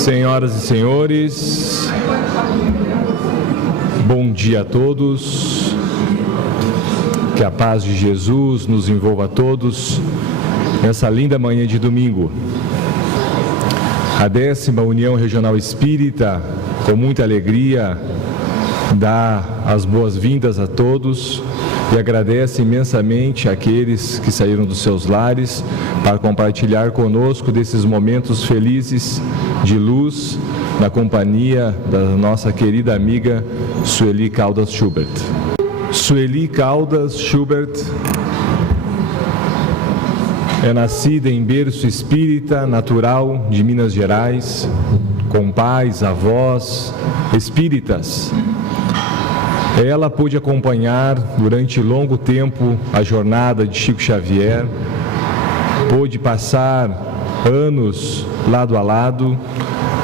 Senhoras e senhores, bom dia a todos, que a paz de Jesus nos envolva a todos nessa linda manhã de domingo. A 10ª União Regional Espírita, com muita alegria, dá as boas-vindas a todos e agradece imensamente àqueles que saíram dos seus lares para compartilhar conosco desses momentos felizes de luz na companhia da nossa querida amiga Sueli Caldas Schubert. Sueli Caldas Schubert é nascida em berço espírita natural de Minas Gerais, com pais, avós espíritas. Ela pôde acompanhar durante longo tempo a jornada de Chico Xavier, pôde passar anos lado a lado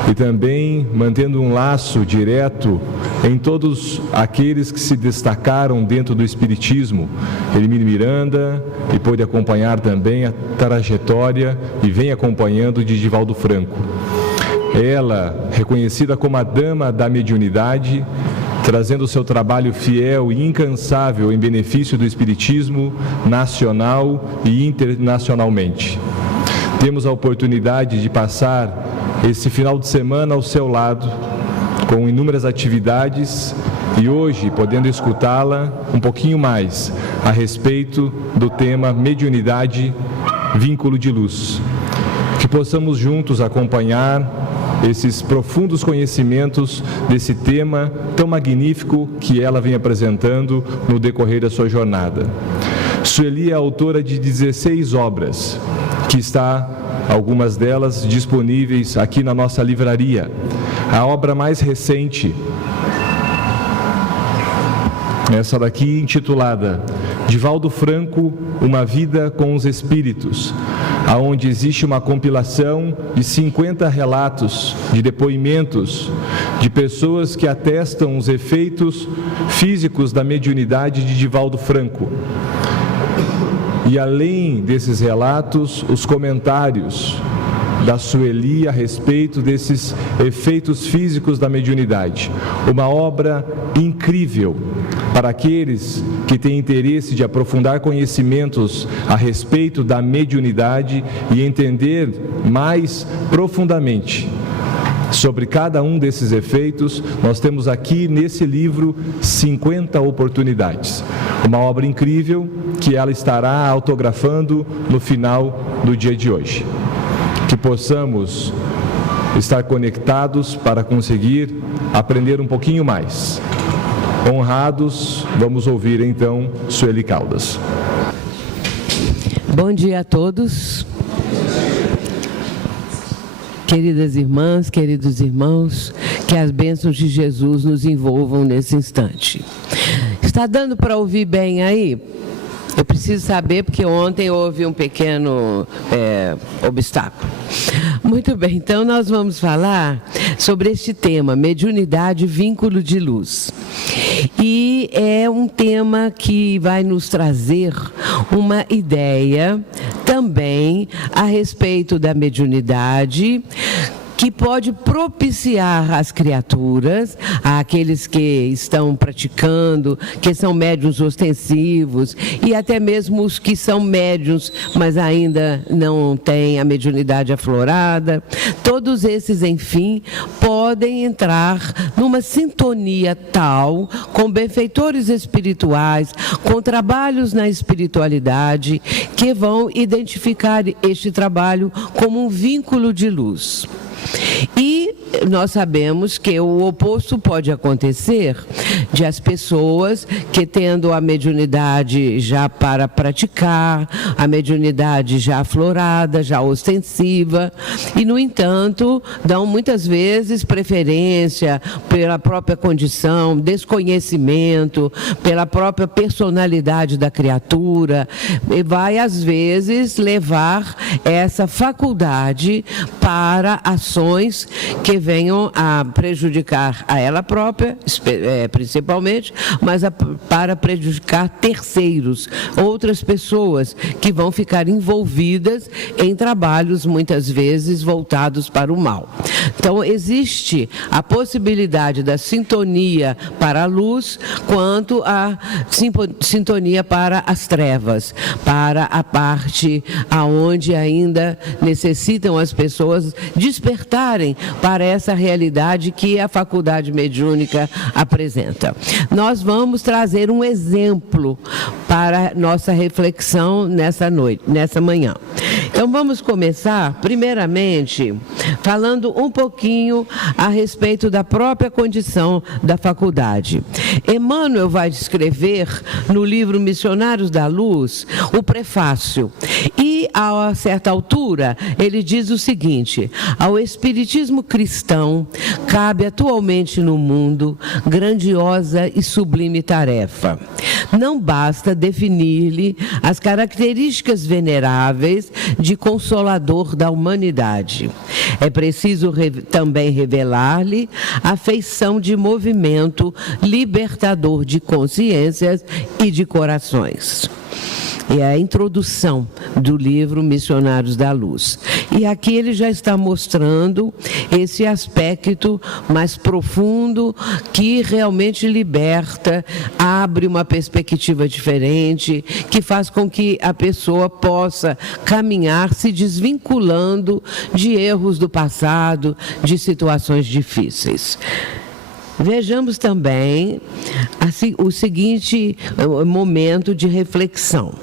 e também mantendo um laço direto em todos aqueles que se destacaram dentro do Espiritismo. Elimir Miranda, e pôde acompanhar também a trajetória e vem acompanhando de Divaldo Franco. Ela, reconhecida como a dama da mediunidade, trazendo o seu trabalho fiel e incansável em benefício do Espiritismo nacional e internacionalmente. Temos a oportunidade de passar esse final de semana ao seu lado, com inúmeras atividades, e hoje podendo escutá-la um pouquinho mais a respeito do tema mediunidade, vínculo de luz. Que possamos juntos acompanhar esses profundos conhecimentos desse tema tão magnífico que ela vem apresentando no decorrer da sua jornada. Sueli é autora de 16 obras, que está, algumas delas, disponíveis aqui na nossa livraria. A obra mais recente, essa daqui intitulada Divaldo Franco, Uma Vida com os Espíritos, aonde existe uma compilação de 50 relatos, de depoimentos de pessoas que atestam os efeitos físicos da mediunidade de Divaldo Franco. E além desses relatos, os comentários da Sueli a respeito desses efeitos físicos da mediunidade. Uma obra incrível para aqueles que têm interesse de aprofundar conhecimentos a respeito da mediunidade e entender mais profundamente sobre cada um desses efeitos. Nós temos aqui nesse livro 50 oportunidades. Uma obra incrível que ela estará autografando no final do dia de hoje. Que possamos estar conectados para conseguir aprender um pouquinho mais. Honrados, vamos ouvir então Sueli Caldas. Bom dia a todos. Queridas irmãs, queridos irmãos, que as bênçãos de Jesus nos envolvam nesse instante. Está dando para ouvir bem aí? Eu preciso saber, porque ontem houve um pequeno obstáculo. Muito bem, então nós vamos falar sobre este tema, mediunidade, vínculo de luz. E é um tema que vai nos trazer uma ideia também a respeito da mediunidade, que pode propiciar às criaturas, àqueles que estão praticando, que são médiuns ostensivos e até mesmo os que são médiuns, mas ainda não têm a mediunidade aflorada. Todos esses, enfim, podem entrar numa sintonia tal com benfeitores espirituais, com trabalhos na espiritualidade, que vão identificar este trabalho como um vínculo de luz. E nós sabemos que o oposto pode acontecer de as pessoas que, tendo a mediunidade já para praticar, a mediunidade já aflorada, já ostensiva, e no entanto dão muitas vezes preferência pela própria condição, desconhecimento, pela própria personalidade da criatura, e vai às vezes levar essa faculdade para ações que venham a prejudicar a ela própria, principalmente, mas para prejudicar terceiros, outras pessoas que vão ficar envolvidas em trabalhos muitas vezes voltados para o mal. Então, existe a possibilidade da sintonia para a luz, quanto a sintonia para as trevas, para a parte aonde ainda necessitam as pessoas despertarem para essa realidade que a faculdade mediúnica apresenta. Nós vamos trazer um exemplo para nossa reflexão nessa manhã. Então vamos começar, primeiramente, falando um pouquinho a respeito da própria condição da faculdade. Emmanuel vai descrever no livro Missionários da Luz o prefácio e, a certa altura, ele diz o seguinte: ao espiritismo cristão cabe atualmente no mundo grandiosa e sublime tarefa. Não basta definir-lhe as características veneráveis de consolador da humanidade. É preciso também revelar-lhe a feição de movimento libertador de consciências e de corações. É a introdução do livro Missionários da Luz. E aqui ele já está mostrando esse aspecto mais profundo que realmente liberta, abre uma perspectiva diferente, que faz com que a pessoa possa caminhar se desvinculando de erros do passado, de situações difíceis. Vejamos também o seguinte momento de reflexão.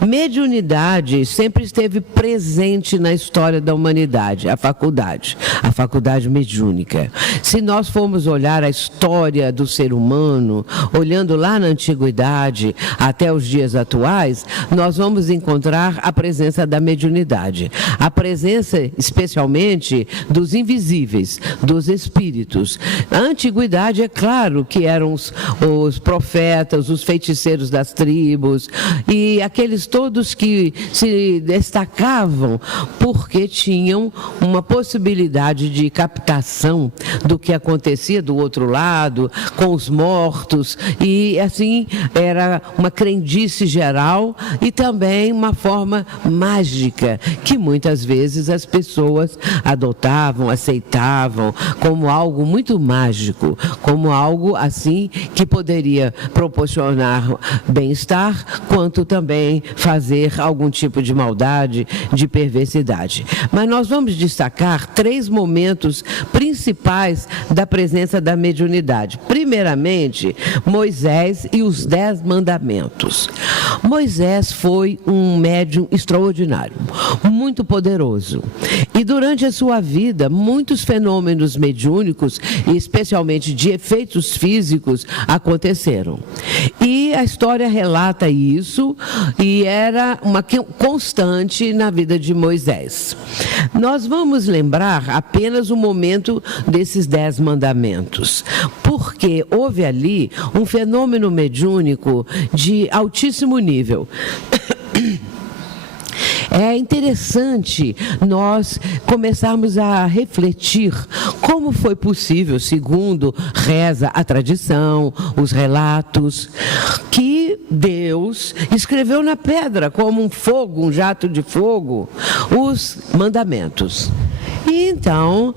Mediunidade sempre esteve presente na história da humanidade, a faculdade mediúnica. Se nós formos olhar a história do ser humano, olhando lá na antiguidade até os dias atuais, nós vamos encontrar a presença da mediunidade. A presença, especialmente, dos invisíveis, dos espíritos. Na antiguidade, é claro que eram os profetas, os feiticeiros das tribos e aqueles todos que se destacavam porque tinham uma possibilidade de captação do que acontecia do outro lado, com os mortos, e assim era uma crendice geral e também uma forma mágica que muitas vezes as pessoas adotavam, aceitavam como algo muito mágico, como algo assim que poderia proporcionar bem-estar, quanto também fazer algum tipo de maldade, de perversidade. Mas nós vamos destacar 3 momentos principais da presença da mediunidade. Primeiramente, Moisés e os 10 mandamentos. Moisés foi um médium extraordinário, muito poderoso. E durante a sua vida, muitos fenômenos mediúnicos, especialmente de efeitos físicos, aconteceram. E a história relata isso, e era uma constante na vida de Moisés. Nós vamos lembrar apenas o momento desses 10 mandamentos, porque houve ali um fenômeno mediúnico de altíssimo nível. É interessante nós começarmos a refletir como foi possível, segundo reza a tradição, os relatos, que Deus escreveu na pedra, como um fogo, um jato de fogo, os mandamentos. E então,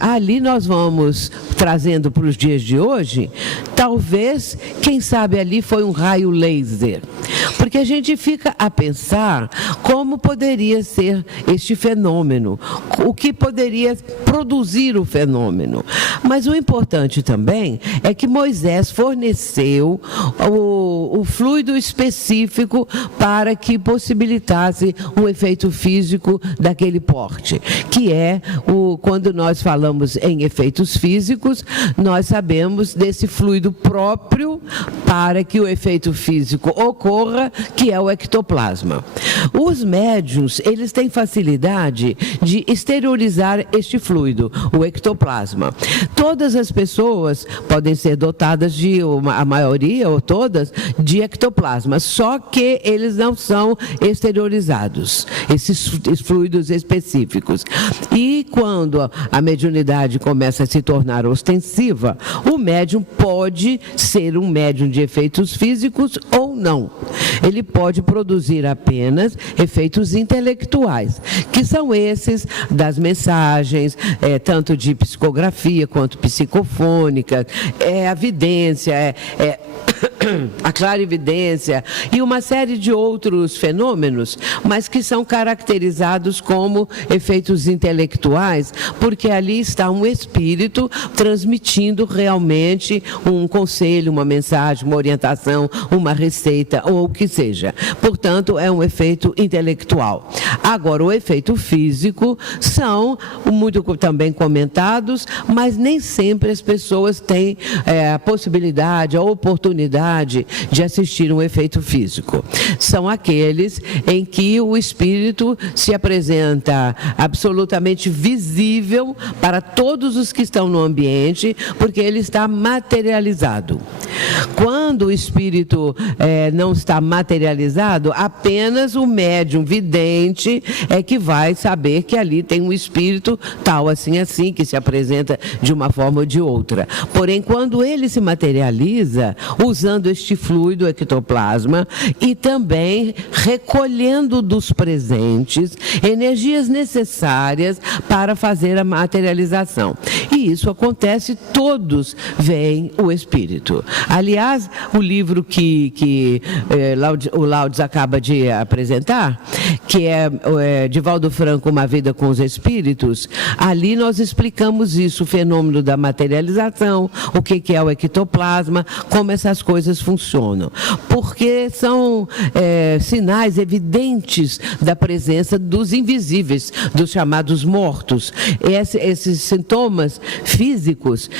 ali nós vamos trazendo para os dias de hoje, talvez, quem sabe ali foi um raio laser. Porque a gente fica a pensar como poderia ser este fenômeno, o que poderia produzir o fenômeno. Mas o importante também é que Moisés forneceu o fluido específico para que possibilitasse um efeito físico daquele porte, que é quando nós falamos em efeitos físicos, nós sabemos desse fluido próprio para que o efeito físico ocorra, que é o ectoplasma. Os médiuns, eles têm facilidade de exteriorizar este fluido, o ectoplasma. Todas as pessoas podem ser dotadas a maioria ou todas, de ectoplasma, só que eles não são exteriorizados, esses fluidos específicos. E quando a mediunidade começa a se tornar ostensiva, o médium pode ser um médium de efeitos físicos ou não. Ele pode produzir apenas efeitos intelectuais, que são esses das mensagens, tanto de psicografia quanto psicofônica, a vidência, a clarividência e uma série de outros fenômenos, mas que são caracterizados como efeitos intelectuais, porque ali está um espírito transmitindo realmente um conselho, uma mensagem, uma orientação, uma receita ou o que seja. Portanto, é um efeito intelectual. Agora, o efeito físico são muito também comentados, mas nem sempre as pessoas têm a possibilidade, a oportunidade de assistir um efeito físico. São aqueles em que o espírito se apresenta absolutamente visível para todos os que estão no ambiente, porque ele está materializado. Quando o espírito não está materializado, apenas o médium vidente é que vai saber que ali tem um espírito tal, assim, assim, que se apresenta de uma forma ou de outra. Porém, quando ele se materializa, usando este fluido ectoplasma e também recolhendo dos presentes energias necessárias para fazer a materialização. E isso acontece, todos veem o espírito. Aliás, o livro que o Laudes acaba de apresentar, que é Divaldo Franco, Uma Vida com os Espíritos, ali nós explicamos isso, o fenômeno da materialização, o que é o ectoplasma, como essas coisas funcionam. Porque são sinais evidentes da presença dos invisíveis, dos chamados mortos. Esses sintomas físicos,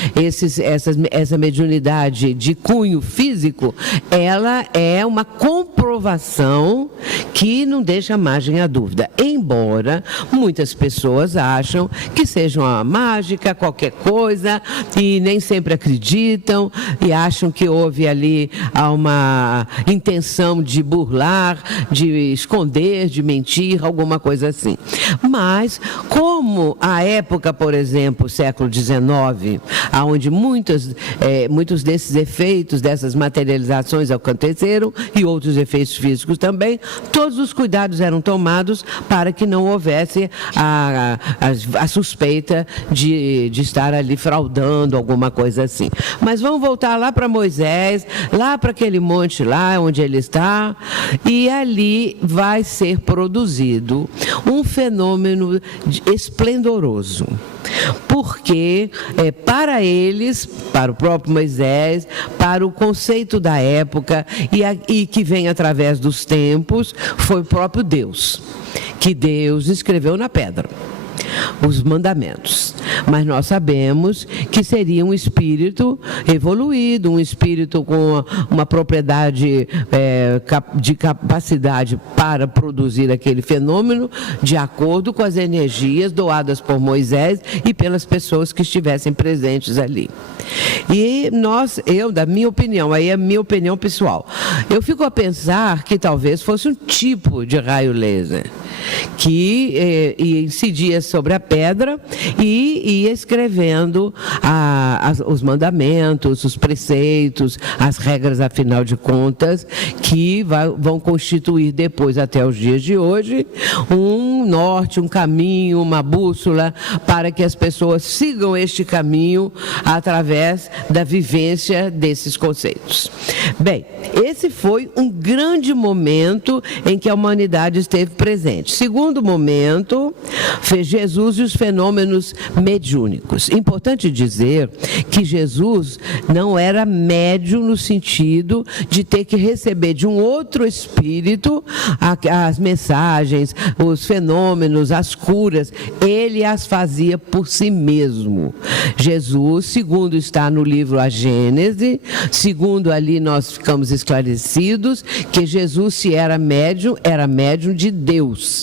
essa mediunidade de cunho físico, ela é uma comprovação que não deixa margem à dúvida. Embora muitas pessoas acham que seja uma mágica, qualquer coisa, e nem sempre acreditam, e acham que houve ali uma intenção de burlar, de esconder, de mentir, alguma coisa assim. Mas, como a época, por exemplo, século XIX, onde muitos desses efeitos, dessas materializações aconteceram, e outros efeitos físicos também, todos os cuidados eram tomados para que não houvesse a suspeita de estar ali fraudando, alguma coisa assim. Mas vamos voltar lá para Moisés, lá para aquele monte lá onde ele está, e ali vai ser produzido um fenômeno esplendoroso. Porque para eles, para o próprio Moisés, para o conceito da época e que vem através dos tempos, foi o próprio Deus, que Deus escreveu na pedra os mandamentos. Mas nós sabemos que seria um espírito evoluído, um espírito com uma propriedade de capacidade para produzir aquele fenômeno de acordo com as energias doadas por Moisés e pelas pessoas que estivessem presentes ali. E da minha opinião, aí é a minha opinião pessoal, eu fico a pensar que talvez fosse um tipo de raio laser que incidia sobre a pedra e ia escrevendo os mandamentos, os preceitos, as regras, afinal de contas, que vão constituir depois, até os dias de hoje, um norte, um caminho, uma bússola, para que as pessoas sigam este caminho através da vivência desses conceitos. Bem, esse foi um grande momento em que a humanidade esteve presente. Segundo momento, foi Jesus e os fenômenos mediúnicos. Importante dizer que Jesus não era médium no sentido de ter que receber de um outro espírito as mensagens, os fenômenos, as curas. Ele as fazia por si mesmo. Jesus, segundo está no livro A Gênese, segundo ali nós ficamos esclarecidos que Jesus, se era médium de Deus.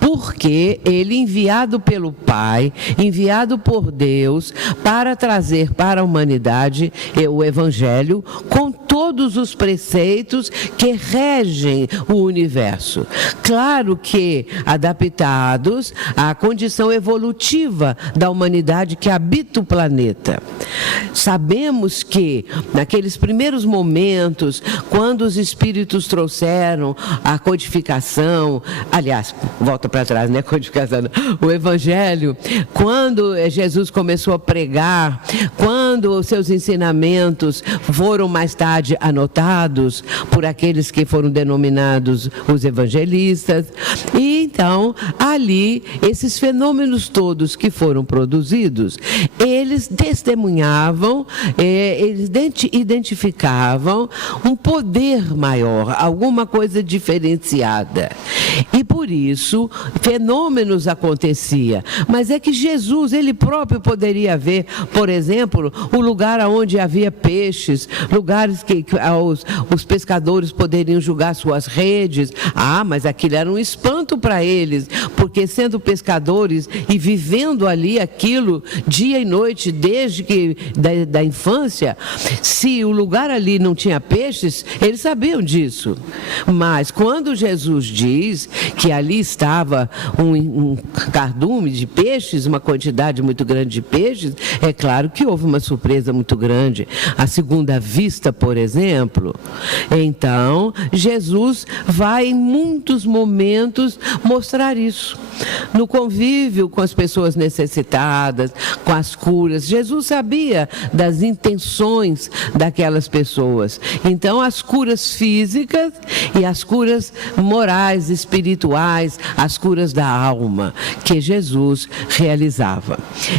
Porque ele, enviado pelo Pai, enviado por Deus, para trazer para a humanidade o Evangelho com todos os preceitos que regem o universo. Claro que adaptados à condição evolutiva da humanidade que habita o planeta. Sabemos que, naqueles primeiros momentos, quando os espíritos trouxeram a codificação, aliás, volta para trás, né? Codificação, o Evangelho, quando Jesus começou a pregar, quando os seus ensinamentos foram mais tarde anotados por aqueles que foram denominados os evangelistas, e então ali esses fenômenos todos que foram produzidos, eles testemunhavam, eles identificavam um poder maior, alguma coisa diferenciada. E por isso, fenômenos aconteciam. Mas é que Jesus, ele próprio poderia ver, por exemplo, o lugar onde havia peixes, lugares que os pescadores poderiam jogar suas redes. Mas aquilo era um espanto para eles, porque sendo pescadores e vivendo ali aquilo dia e noite, desde que da infância, se o lugar ali não tinha peixes, eles sabiam disso. Mas quando Jesus diz que ali estava um cardume de peixes, uma quantidade muito grande de peixes, é claro que houve uma surpresa muito grande. A segunda vista, por exemplo. Então, Jesus vai em muitos momentos mostrar isso. No convívio com as pessoas necessitadas, com as curas. Jesus sabia das intenções daquelas pessoas. Então, as curas físicas e as curas morais, espirituais, as curas da alma, que Jesus realizava.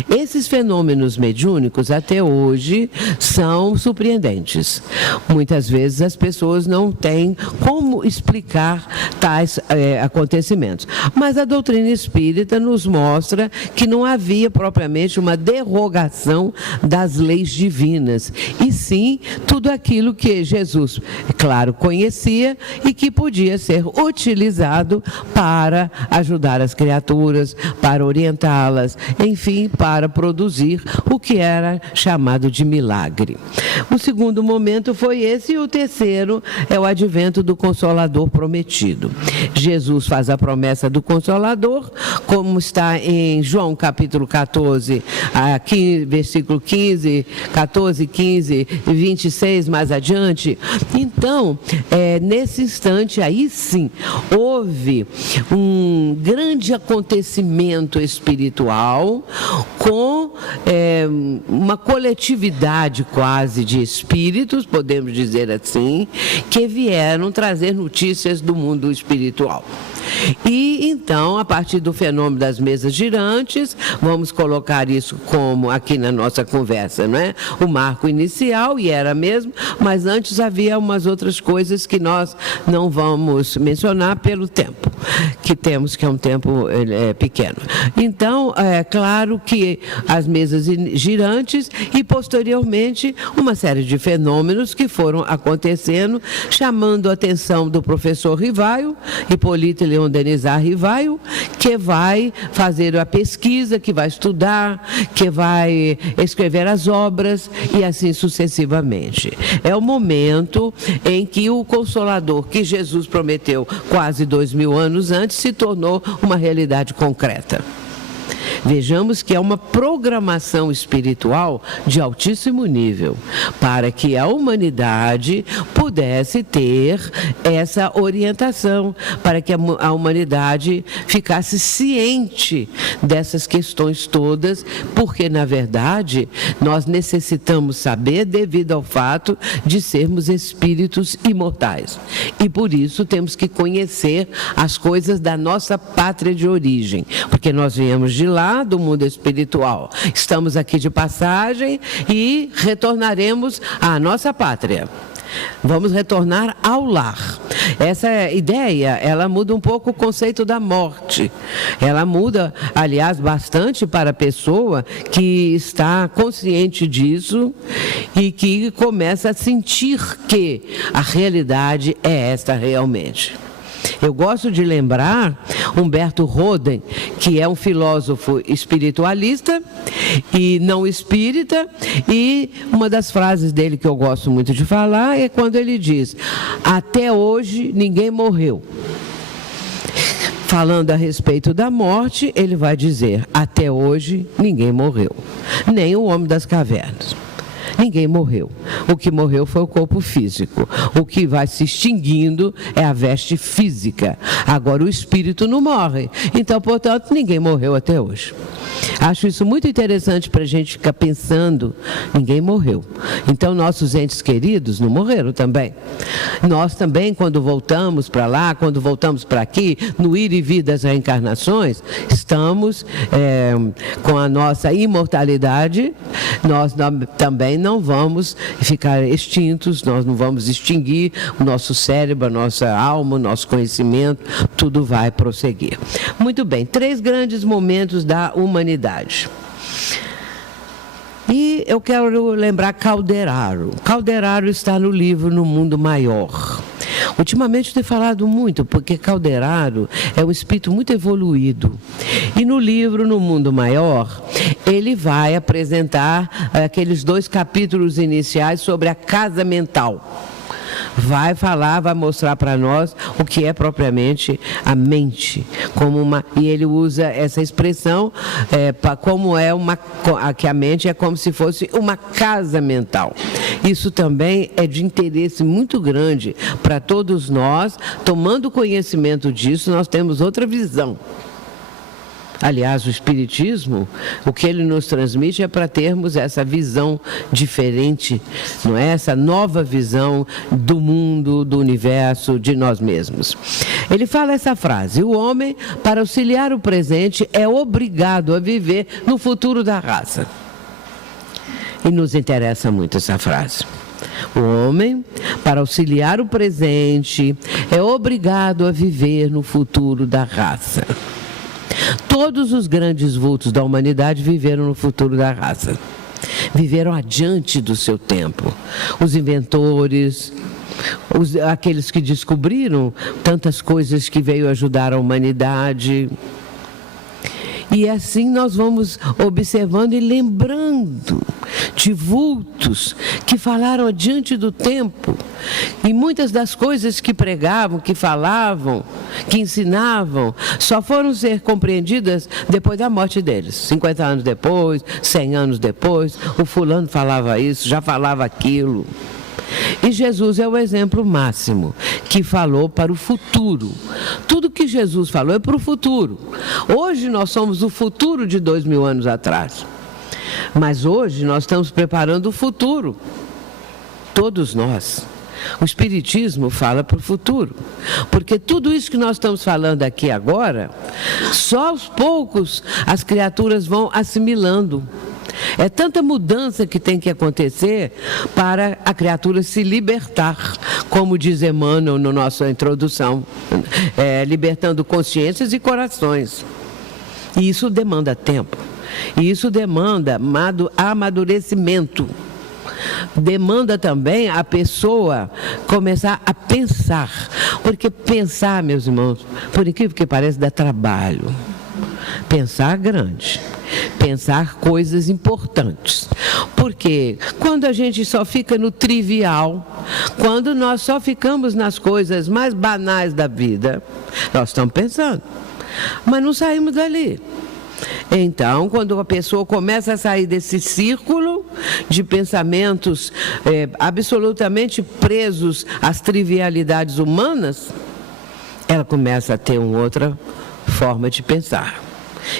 Esses fenômenos mediúnicos, até hoje, são surpreendentes. Muitas vezes as pessoas não têm como explicar tais acontecimentos. Mas a doutrina espírita nos mostra que não havia propriamente uma derrogação das leis divinas, e sim tudo aquilo que Jesus, claro, conhecia e que podia ser utilizado para ajudar as criaturas, para orientá-las, enfim, para produzir o que era chamado de milagre. O segundo momento foi esse, e o terceiro é o advento do Consolador prometido. Jesus faz a promessa do Consolador, como está em João capítulo 14, aqui, versículo 15, 14, 15, 26, mais adiante. Então, nesse instante, aí sim, houve um grande acontecimento espiritual com uma coletividade quase de espíritos, podemos dizer assim, que vieram trazer notícias do mundo espiritual. E então, a partir do fenômeno das mesas girantes, vamos colocar isso como aqui na nossa conversa, não é? O marco inicial, e era mesmo, mas antes havia umas outras coisas que nós não vamos mencionar pelo tempo que temos, que é um tempo pequeno. Então, é claro que as mesas girantes e, posteriormente, uma série de fenômenos que foram acontecendo, chamando a atenção do professor Rivaio, Hipólito Leon Denizar Rivaio, que vai fazer a pesquisa, que vai estudar, que vai escrever as obras e assim sucessivamente. É o momento em que o Consolador, que Jesus prometeu quase 2000 anos antes, se tornou uma realidade concreta. Vejamos que é uma programação espiritual de altíssimo nível, para que a humanidade pudesse ter essa orientação, para que a humanidade ficasse ciente dessas questões todas, porque, na verdade, nós necessitamos saber devido ao fato de sermos espíritos imortais. E, por isso, temos que conhecer as coisas da nossa pátria de origem, porque nós viemos de lá, do mundo espiritual. Estamos aqui de passagem e retornaremos à nossa pátria. Vamos retornar ao lar. Essa ideia, ela muda um pouco o conceito da morte. Ela muda, aliás, bastante para a pessoa que está consciente disso e que começa a sentir que a realidade é esta realmente. Eu gosto de lembrar Humberto Roden, que é um filósofo espiritualista e não espírita, e uma das frases dele que eu gosto muito de falar é quando ele diz: até hoje ninguém morreu. Falando a respeito da morte, ele vai dizer: até hoje ninguém morreu, nem o homem das cavernas. Ninguém morreu. O que morreu foi o corpo físico. O que vai se extinguindo é a veste física. Agora o espírito não morre. Então, portanto, ninguém morreu até hoje. Acho isso muito interessante para a gente ficar pensando. Ninguém morreu. Então, nossos entes queridos não morreram também. Nós também, quando voltamos para lá, quando voltamos para aqui, no ir e vir das reencarnações, estamos com a nossa imortalidade. Nós também não vamos ficar extintos, nós não vamos extinguir o nosso cérebro, a nossa alma, o nosso conhecimento, tudo vai prosseguir. Muito bem, 3 grandes momentos da humanidade. E eu quero lembrar Calderaro. Calderaro está no livro No Mundo Maior. Ultimamente eu tenho falado muito, porque Calderaro é um espírito muito evoluído. E no livro No Mundo Maior, ele vai apresentar aqueles 2 capítulos iniciais sobre a casa mental. Vai falar, vai mostrar para nós o que é propriamente a mente, e ele usa essa expressão que a mente é como se fosse uma casa mental. Isso também é de interesse muito grande para todos nós. Tomando conhecimento disso, nós temos outra visão. Aliás, o Espiritismo, o que ele nos transmite é para termos essa visão diferente, não é? Essa nova visão do mundo, do universo, de nós mesmos. Ele fala essa frase: o homem, para auxiliar o presente, é obrigado a viver no futuro da raça. E nos interessa muito essa frase. O homem, para auxiliar o presente, é obrigado a viver no futuro da raça. Todos os grandes vultos da humanidade viveram no futuro da raça. Viveram adiante do seu tempo. Os inventores, aqueles que descobriram tantas coisas que veio ajudar a humanidade. E assim nós vamos observando e lembrando de vultos que falaram adiante do tempo. E muitas das coisas que pregavam, que falavam, que ensinavam, só foram ser compreendidas depois da morte deles. 50 anos depois, 100 anos depois, o fulano falava isso, já falava aquilo. E Jesus é o exemplo máximo, que falou para o futuro. Tudo que Jesus falou é para o futuro. Hoje nós somos o futuro de 2000 anos atrás. Mas hoje nós estamos preparando o futuro. Todos nós. O Espiritismo fala para o futuro. Porque tudo isso que nós estamos falando aqui agora, só aos poucos as criaturas vão assimilando. É tanta mudança que tem que acontecer para a criatura se libertar, como diz Emmanuel na nossa introdução, libertando consciências e corações. E isso demanda tempo, e isso demanda amadurecimento. Demanda também a pessoa começar a pensar, porque pensar, meus irmãos, por incrível que pareça, dá trabalho. Pensar grande, pensar coisas importantes. Porque quando a gente só fica no trivial, quando nós só ficamos nas coisas mais banais da vida, nós estamos pensando, mas não saímos dali. Então, quando a pessoa começa a sair desse círculo de pensamentos absolutamente presos às trivialidades humanas, ela começa a ter uma outra forma de pensar.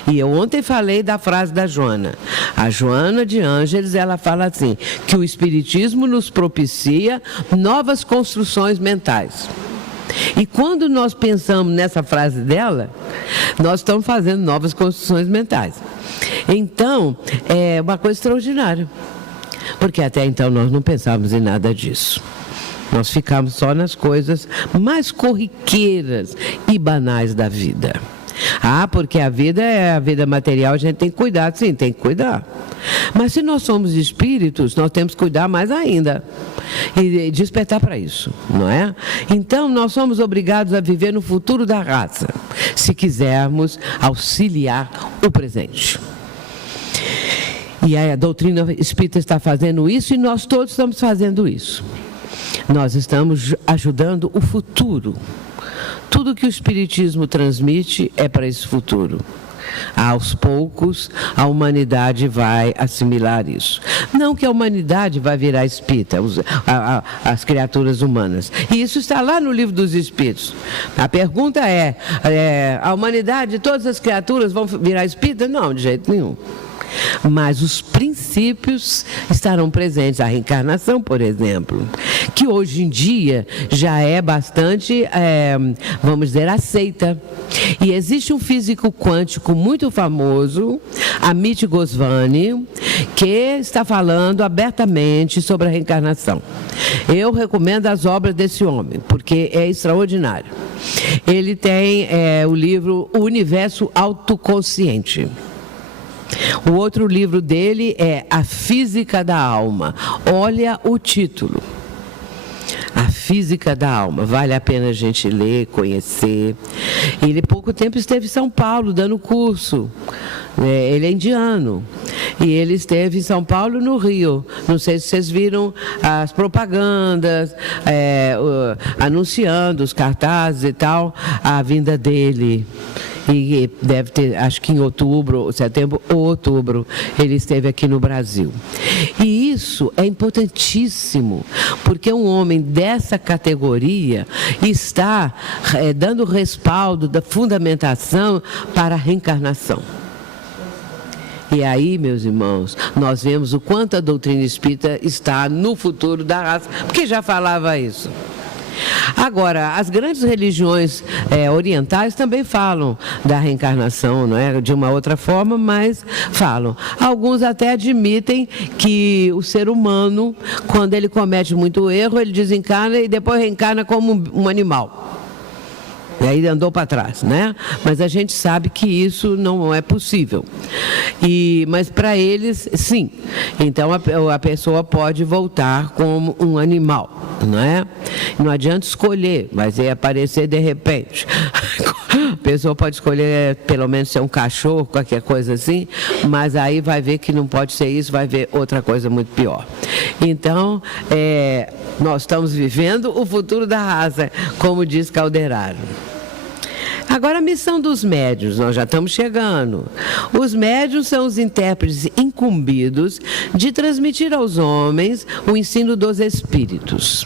E eu ontem falei da frase da Joana. A Joana de Ângeles, ela fala assim, que o Espiritismo nos propicia novas construções mentais. E quando nós pensamos nessa frase dela, nós estamos fazendo novas construções mentais. Então, é uma coisa extraordinária. Porque até então nós não pensávamos em nada disso. Nós ficamos só nas coisas mais corriqueiras e banais da vida. Porque a vida é a vida material, a gente tem que cuidar. Sim, tem que cuidar. Mas se nós somos espíritos, nós temos que cuidar mais ainda. E despertar para isso, não é? Então, nós somos obrigados a viver no futuro da raça, se quisermos auxiliar o presente. E a doutrina espírita está fazendo isso e nós todos estamos fazendo isso. Nós estamos ajudando o futuro. Tudo que o espiritismo transmite é para esse futuro. Aos poucos, a humanidade vai assimilar isso. Não que a humanidade vai virar espírita, as criaturas humanas. E isso está lá no livro dos Espíritos. A pergunta é a humanidade, todas as criaturas vão virar espírita? Não, de jeito nenhum. Mas os princípios estarão presentes, a reencarnação, por exemplo, que hoje em dia já é bastante, vamos dizer, aceita. E existe um físico quântico muito famoso, Amit Goswami, que está falando abertamente sobre a reencarnação. Eu recomendo as obras desse homem, porque é extraordinário. Ele tem o livro O Universo Autoconsciente. O outro livro dele é A Física da Alma. Olha o título. A Física da Alma. Vale a pena a gente ler, conhecer. Ele, pouco tempo, esteve em São Paulo dando curso. Ele é indiano. E ele esteve em São Paulo e no Rio. Não sei se vocês viram as propagandas, anunciando os cartazes e tal, a vinda dele. E deve ter, acho que em outubro, setembro ou outubro, ele esteve aqui no Brasil. E isso é importantíssimo, porque um homem dessa categoria está dando respaldo da fundamentação para a reencarnação. E aí, meus irmãos, nós vemos o quanto a doutrina espírita está no futuro da raça, porque já falava isso. Agora, as grandes religiões orientais também falam da reencarnação, não é? De uma outra forma, mas falam. Alguns até admitem que o ser humano, quando ele comete muito erro, ele desencarna e depois reencarna como um animal. E aí andou para trás, né? Mas a gente sabe que isso não é possível. Mas para eles, sim. Então a pessoa pode voltar como um animal, não é? Não adianta escolher, mas é aparecer de repente. A pessoa pode escolher pelo menos ser um cachorro, qualquer coisa assim, mas aí vai ver que não pode ser isso, vai ver outra coisa muito pior. Então, nós estamos vivendo o futuro da raça, como diz Calderaro. Agora, a missão dos médiuns, nós já estamos chegando. Os médiuns são os intérpretes incumbidos de transmitir aos homens o ensino dos espíritos.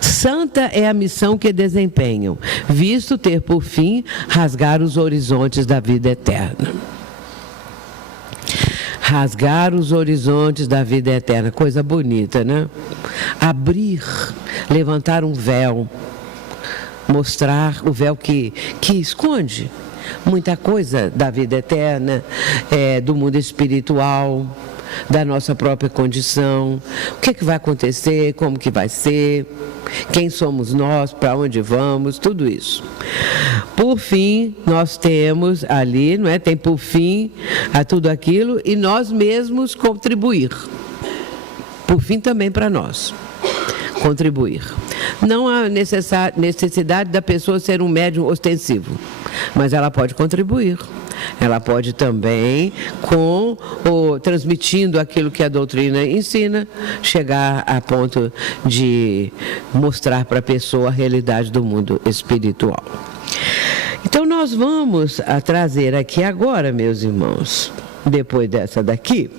Santa é a missão que desempenham, visto ter por fim rasgar os horizontes da vida eterna. Rasgar os horizontes da vida eterna, coisa bonita, né? Abrir, levantar um véu, mostrar o véu que esconde muita coisa da vida eterna, do mundo espiritual, da nossa própria condição, o que vai acontecer, como que vai ser, quem somos nós, para onde vamos, tudo isso. Por fim, nós temos ali, não é? Tem por fim a tudo aquilo e nós mesmos contribuir. Por fim também para nós, contribuir. Não há necessidade da pessoa ser um médium ostensivo, mas ela pode contribuir. Ela pode também, transmitindo aquilo que a doutrina ensina, chegar a ponto de mostrar para a pessoa a realidade do mundo espiritual. Então, nós vamos trazer aqui agora, meus irmãos, depois dessa daqui,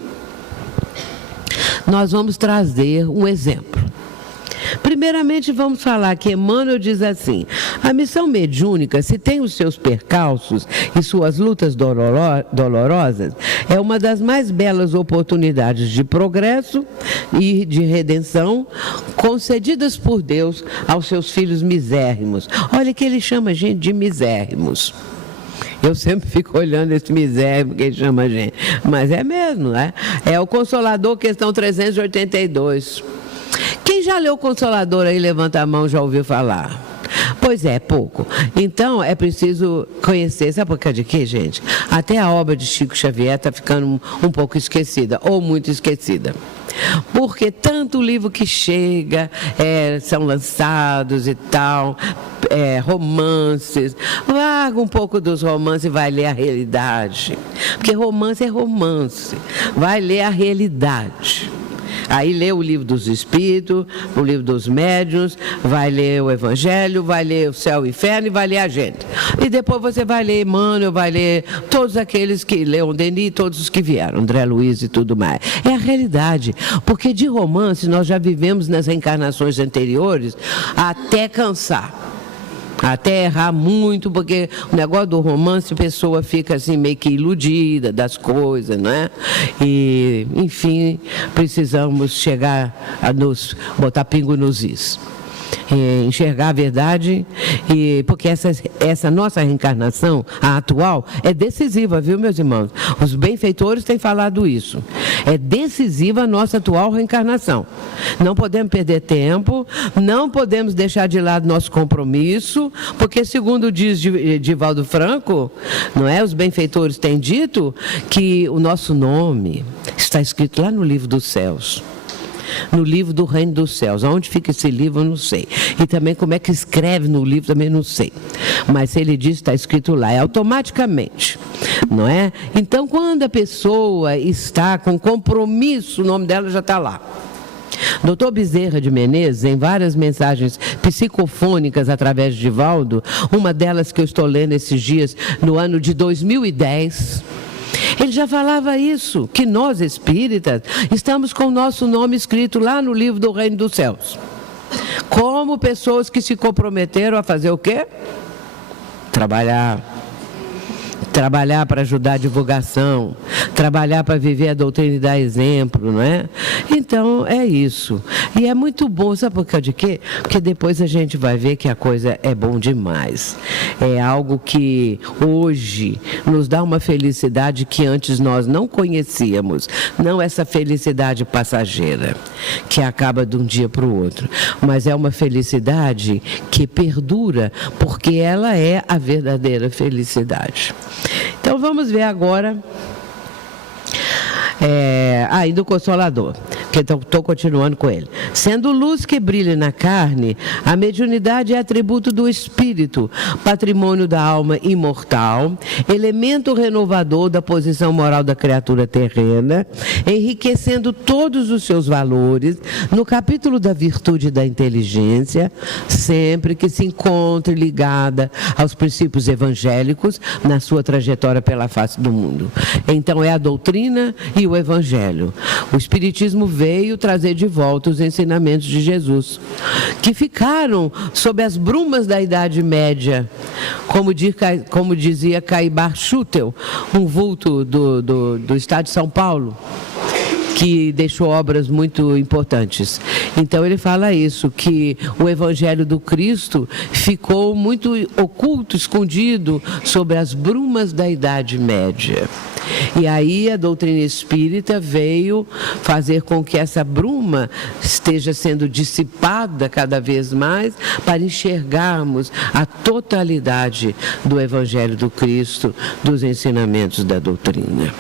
nós vamos trazer um exemplo. Primeiramente, vamos falar que Emmanuel diz assim: a missão mediúnica, se tem os seus percalços e suas lutas dolorosas, é uma das mais belas oportunidades de progresso e de redenção concedidas por Deus aos seus filhos misérrimos. Olha que ele chama a gente de misérrimos. Eu sempre fico olhando esse misério que ele chama a gente, mas é mesmo, né? É o Consolador, questão 382. Quem já leu o Consolador aí, levanta a mão, já ouviu falar. Pois é, pouco. Então, é preciso conhecer, sabe por causa de quê, gente? Até a obra de Chico Xavier está ficando um pouco esquecida, ou muito esquecida. Porque tanto livro que chega, são lançados e tal, romances, larga um pouco dos romances e vai ler a realidade. Porque romance é romance, vai ler a realidade. Aí lê o livro dos Espíritos, o livro dos Médiuns, vai ler o Evangelho, vai ler o Céu e o Inferno e vai ler a gente. E depois você vai ler Emmanuel, vai ler todos aqueles que... Leon Denis, todos os que vieram, André Luiz e tudo mais. É a realidade, porque de romance nós já vivemos nas reencarnações anteriores até cansar. Até errar muito, porque o negócio do romance, a pessoa fica assim meio que iludida das coisas, não é? E, enfim, precisamos chegar a nos botar pingo nos is. Enxergar a verdade, porque essa nossa reencarnação, a atual, é decisiva, viu, meus irmãos? Os benfeitores têm falado isso. É decisiva a nossa atual reencarnação. Não podemos perder tempo, não podemos deixar de lado nosso compromisso, porque, segundo diz Divaldo Franco, não é? Os benfeitores têm dito que o nosso nome está escrito lá no livro dos céus. No livro do Reino dos Céus. Onde fica esse livro, eu não sei. E também como é que escreve no livro, também não sei. Mas se ele diz, está escrito lá, é automaticamente, não é? Então, quando a pessoa está com compromisso, o nome dela já está lá. Dr. Bezerra de Menezes, em várias mensagens psicofônicas através de Divaldo, uma delas que eu estou lendo esses dias, no ano de 2010... Ele já falava isso, que nós espíritas estamos com o nosso nome escrito lá no livro do Reino dos Céus. Como pessoas que se comprometeram a fazer o quê? Trabalhar para ajudar a divulgação, trabalhar para viver a doutrina e dar exemplo, não é? Então, é isso. E é muito bom, sabe por causa de quê? Porque depois a gente vai ver que a coisa é bom demais. É algo que hoje nos dá uma felicidade que antes nós não conhecíamos. Não essa felicidade passageira, que acaba de um dia para o outro. Mas é uma felicidade que perdura, porque ela é a verdadeira felicidade. Então vamos ver agora do Consolador, que estou continuando com ele. Sendo luz que brilha na carne, a mediunidade é atributo do espírito, patrimônio da alma imortal, elemento renovador da posição moral da criatura terrena, enriquecendo todos os seus valores, no capítulo da virtude da inteligência, sempre que se encontre ligada aos princípios evangélicos na sua trajetória pela face do mundo. Então é a doutrina e o evangelho. O Espiritismo veio trazer de volta os ensinamentos de Jesus, que ficaram sob as brumas da Idade Média, como dizia Caibar Schutel, um vulto do estado de São Paulo, que deixou obras muito importantes. Então ele fala isso, que o Evangelho do Cristo ficou muito oculto, escondido sobre as brumas da Idade Média. E aí a doutrina espírita veio fazer com que essa bruma esteja sendo dissipada cada vez mais para enxergarmos a totalidade do Evangelho do Cristo, dos ensinamentos da doutrina.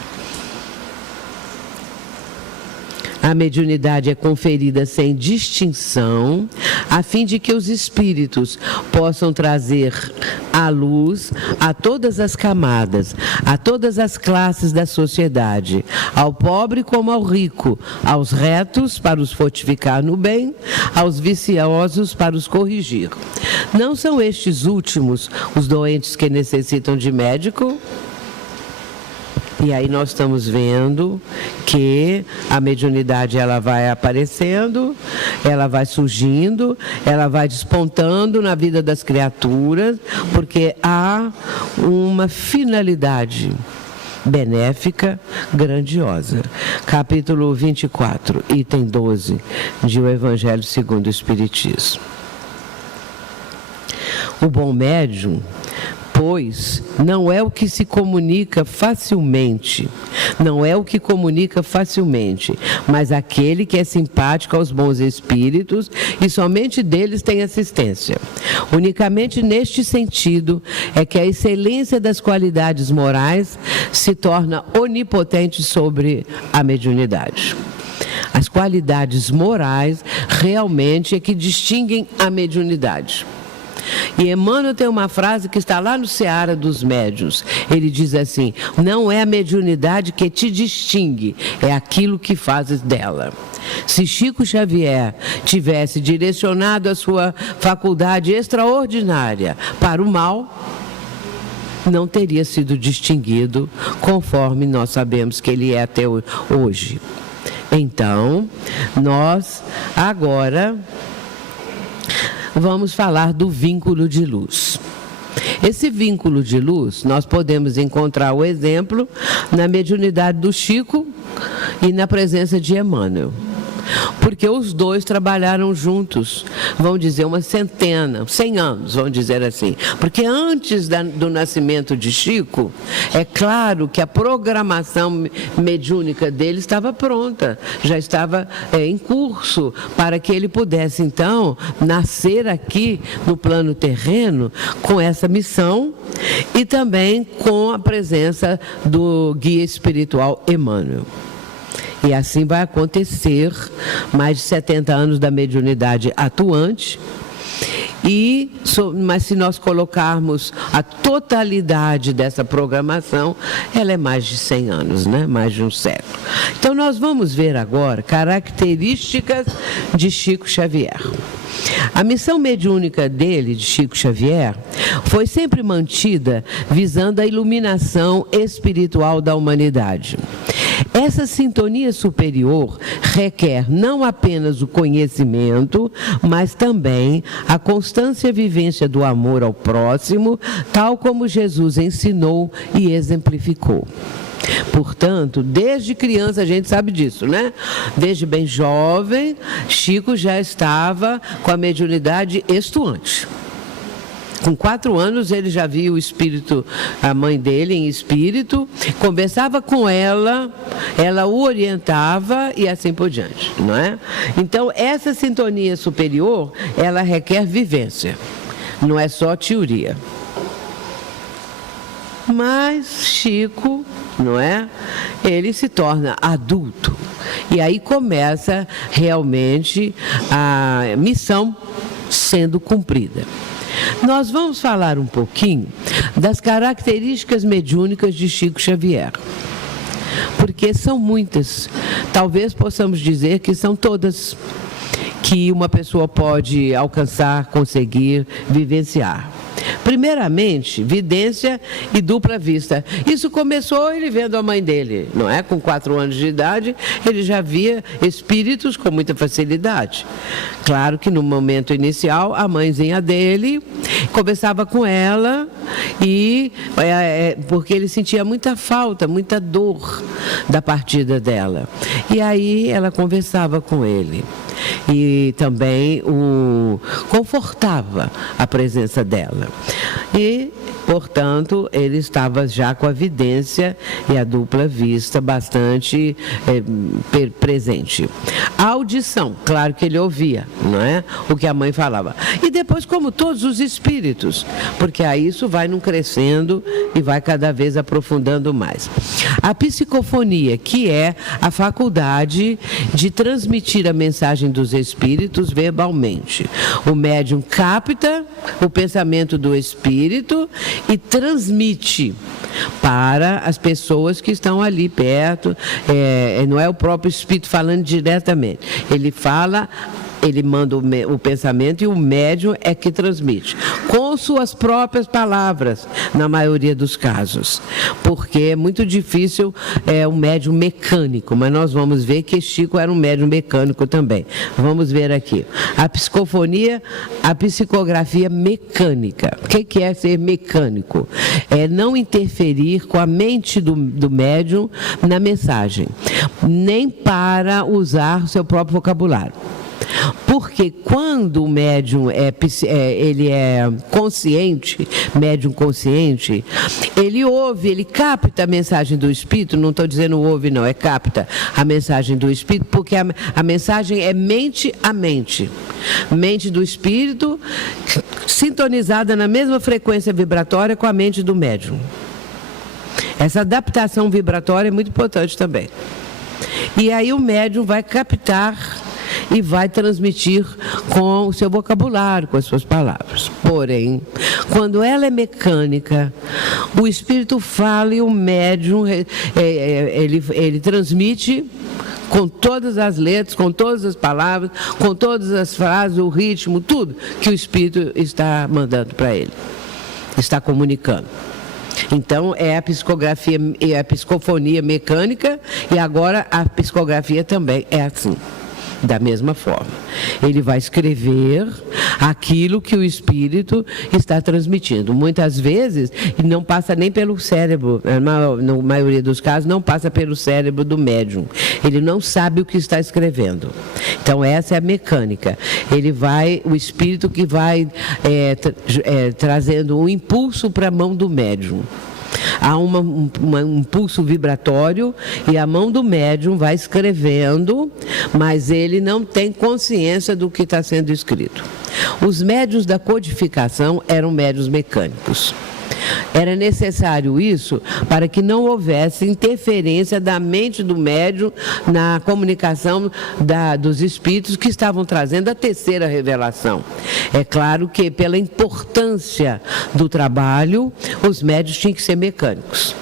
A mediunidade é conferida sem distinção, a fim de que os espíritos possam trazer à luz a todas as camadas, a todas as classes da sociedade, ao pobre como ao rico, aos retos para os fortificar no bem, aos viciosos para os corrigir. Não são estes últimos os doentes que necessitam de médico? E aí nós estamos vendo que a mediunidade ela vai aparecendo, ela vai surgindo, ela vai despontando na vida das criaturas, porque há uma finalidade benéfica, grandiosa. Capítulo 24, item 12, de O Evangelho segundo o Espiritismo. O bom médium, pois, não é o que se comunica facilmente, mas aquele que é simpático aos bons espíritos e somente deles tem assistência. Unicamente neste sentido é que a excelência das qualidades morais se torna onipotente sobre a mediunidade. As qualidades morais realmente é que distinguem a mediunidade. E Emmanuel tem uma frase que está lá no Seara dos Médiuns. Ele diz assim: não é a mediunidade que te distingue, é aquilo que fazes dela. Se Chico Xavier tivesse direcionado a sua faculdade extraordinária para o mal, não teria sido distinguido conforme nós sabemos que ele é até hoje. Então, nós agora vamos falar do vínculo de luz. Esse vínculo de luz, nós podemos encontrar o exemplo na mediunidade do Chico e na presença de Emmanuel. Porque os dois trabalharam juntos, vamos dizer, 100 anos, vamos dizer assim. Porque antes do nascimento de Chico, é claro que a programação mediúnica dele estava pronta, já estava em curso, para que ele pudesse, então, nascer aqui no plano terreno com essa missão e também com a presença do guia espiritual Emmanuel. E assim vai acontecer mais de 70 anos da mediunidade atuante. Mas se nós colocarmos a totalidade dessa programação, ela é mais de 100 anos, né? Mais de um século. Então nós vamos ver agora características de Chico Xavier. A missão mediúnica dele, de Chico Xavier, foi sempre mantida visando a iluminação espiritual da humanidade. Essa sintonia superior requer não apenas o conhecimento, mas também a constância e vivência do amor ao próximo, tal como Jesus ensinou e exemplificou. Portanto, desde criança, a gente sabe disso, né? Desde bem jovem, Chico já estava com a mediunidade estuante. Com 4 anos ele já via o espírito, a mãe dele em espírito, conversava com ela, ela o orientava e assim por diante, não é? Então essa sintonia superior, ela requer vivência, não é só teoria. Mas Chico, não é? Ele se torna adulto e aí começa realmente a missão sendo cumprida. Nós vamos falar um pouquinho das características mediúnicas de Chico Xavier, porque são muitas, talvez possamos dizer que são todas que uma pessoa pode alcançar, conseguir, vivenciar. Primeiramente, vidência e dupla vista. Isso começou ele vendo a mãe dele, não é? Com 4 anos de idade, ele já via espíritos com muita facilidade. Claro que no momento inicial, a mãezinha dele conversava com ela porque ele sentia muita falta, muita dor da partida dela. E aí ela conversava com ele. E também o confortava a presença dela. E, portanto, ele estava já com a vidência e a dupla vista bastante presente. A audição, claro que ele ouvia, não é? O que a mãe falava. E depois, como todos os espíritos, porque aí isso vai num crescendo e vai cada vez aprofundando mais. A psicofonia, que é a faculdade de transmitir a mensagem dos espíritos verbalmente. O médium capta o pensamento do espírito e transmite para as pessoas que estão ali perto. Não é o próprio espírito falando diretamente. Ele fala, ele manda o pensamento e o médium é que transmite, com suas próprias palavras, na maioria dos casos, porque é muito difícil um médium mecânico, mas nós vamos ver que Chico era um médium mecânico também. Vamos ver aqui. A psicofonia, a psicografia mecânica. O que é ser mecânico? É não interferir com a mente do médium na mensagem, nem para usar o seu próprio vocabulário. Por Porque quando o médium ele é consciente, médium consciente, ele ouve, ele capta a mensagem do Espírito, não estou dizendo ouve não, é capta a mensagem do Espírito, porque a mensagem é mente a mente. Mente do Espírito sintonizada na mesma frequência vibratória com a mente do médium. Essa adaptação vibratória é muito importante também. E aí o médium vai captar e vai transmitir com o seu vocabulário, com as suas palavras. Porém, quando ela é mecânica, o espírito fala e o médium ele transmite com todas as letras, com todas as palavras, com todas as frases, o ritmo, tudo que o espírito está mandando para ele, está comunicando. Então, é a psicografia e a psicofonia mecânica, e agora a psicografia também é assim, da mesma forma. Ele vai escrever aquilo que o espírito está transmitindo. Muitas vezes, não passa nem pelo cérebro, na maioria dos casos, não passa pelo cérebro do médium. Ele não sabe o que está escrevendo. Então, essa é a mecânica. O espírito que vai trazendo um impulso para a mão do médium. Há um impulso vibratório e a mão do médium vai escrevendo, mas ele não tem consciência do que está sendo escrito. Os médiuns da codificação eram médiuns mecânicos. Era necessário isso para que não houvesse interferência da mente do médium na comunicação dos espíritos que estavam trazendo a terceira revelação. É claro que, pela importância do trabalho, os médiuns tinham que ser mecânicos.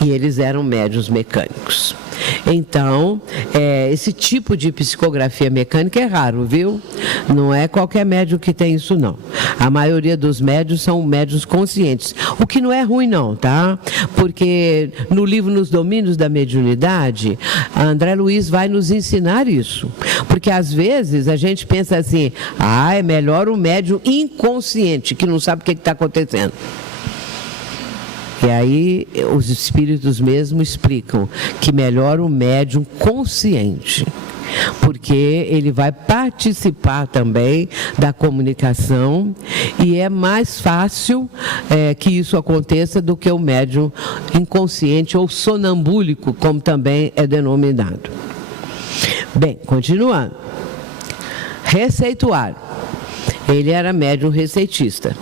E eles eram médiuns mecânicos. Então, esse tipo de psicografia mecânica é raro, viu? Não é qualquer médium que tem isso, não. A maioria dos médiuns são médiuns conscientes, o que não é ruim, não, tá? Porque no livro Nos Domínios da Mediunidade, André Luiz vai nos ensinar isso. Porque às vezes a gente pensa assim, é melhor o médium inconsciente, que não sabe o que está acontecendo. E aí os espíritos mesmo explicam que melhor o médium consciente, porque ele vai participar também da comunicação e é mais fácil que isso aconteça do que o médium inconsciente ou sonambúlico, como também é denominado. Bem, continuando. Receituário. Ele era médium receitista.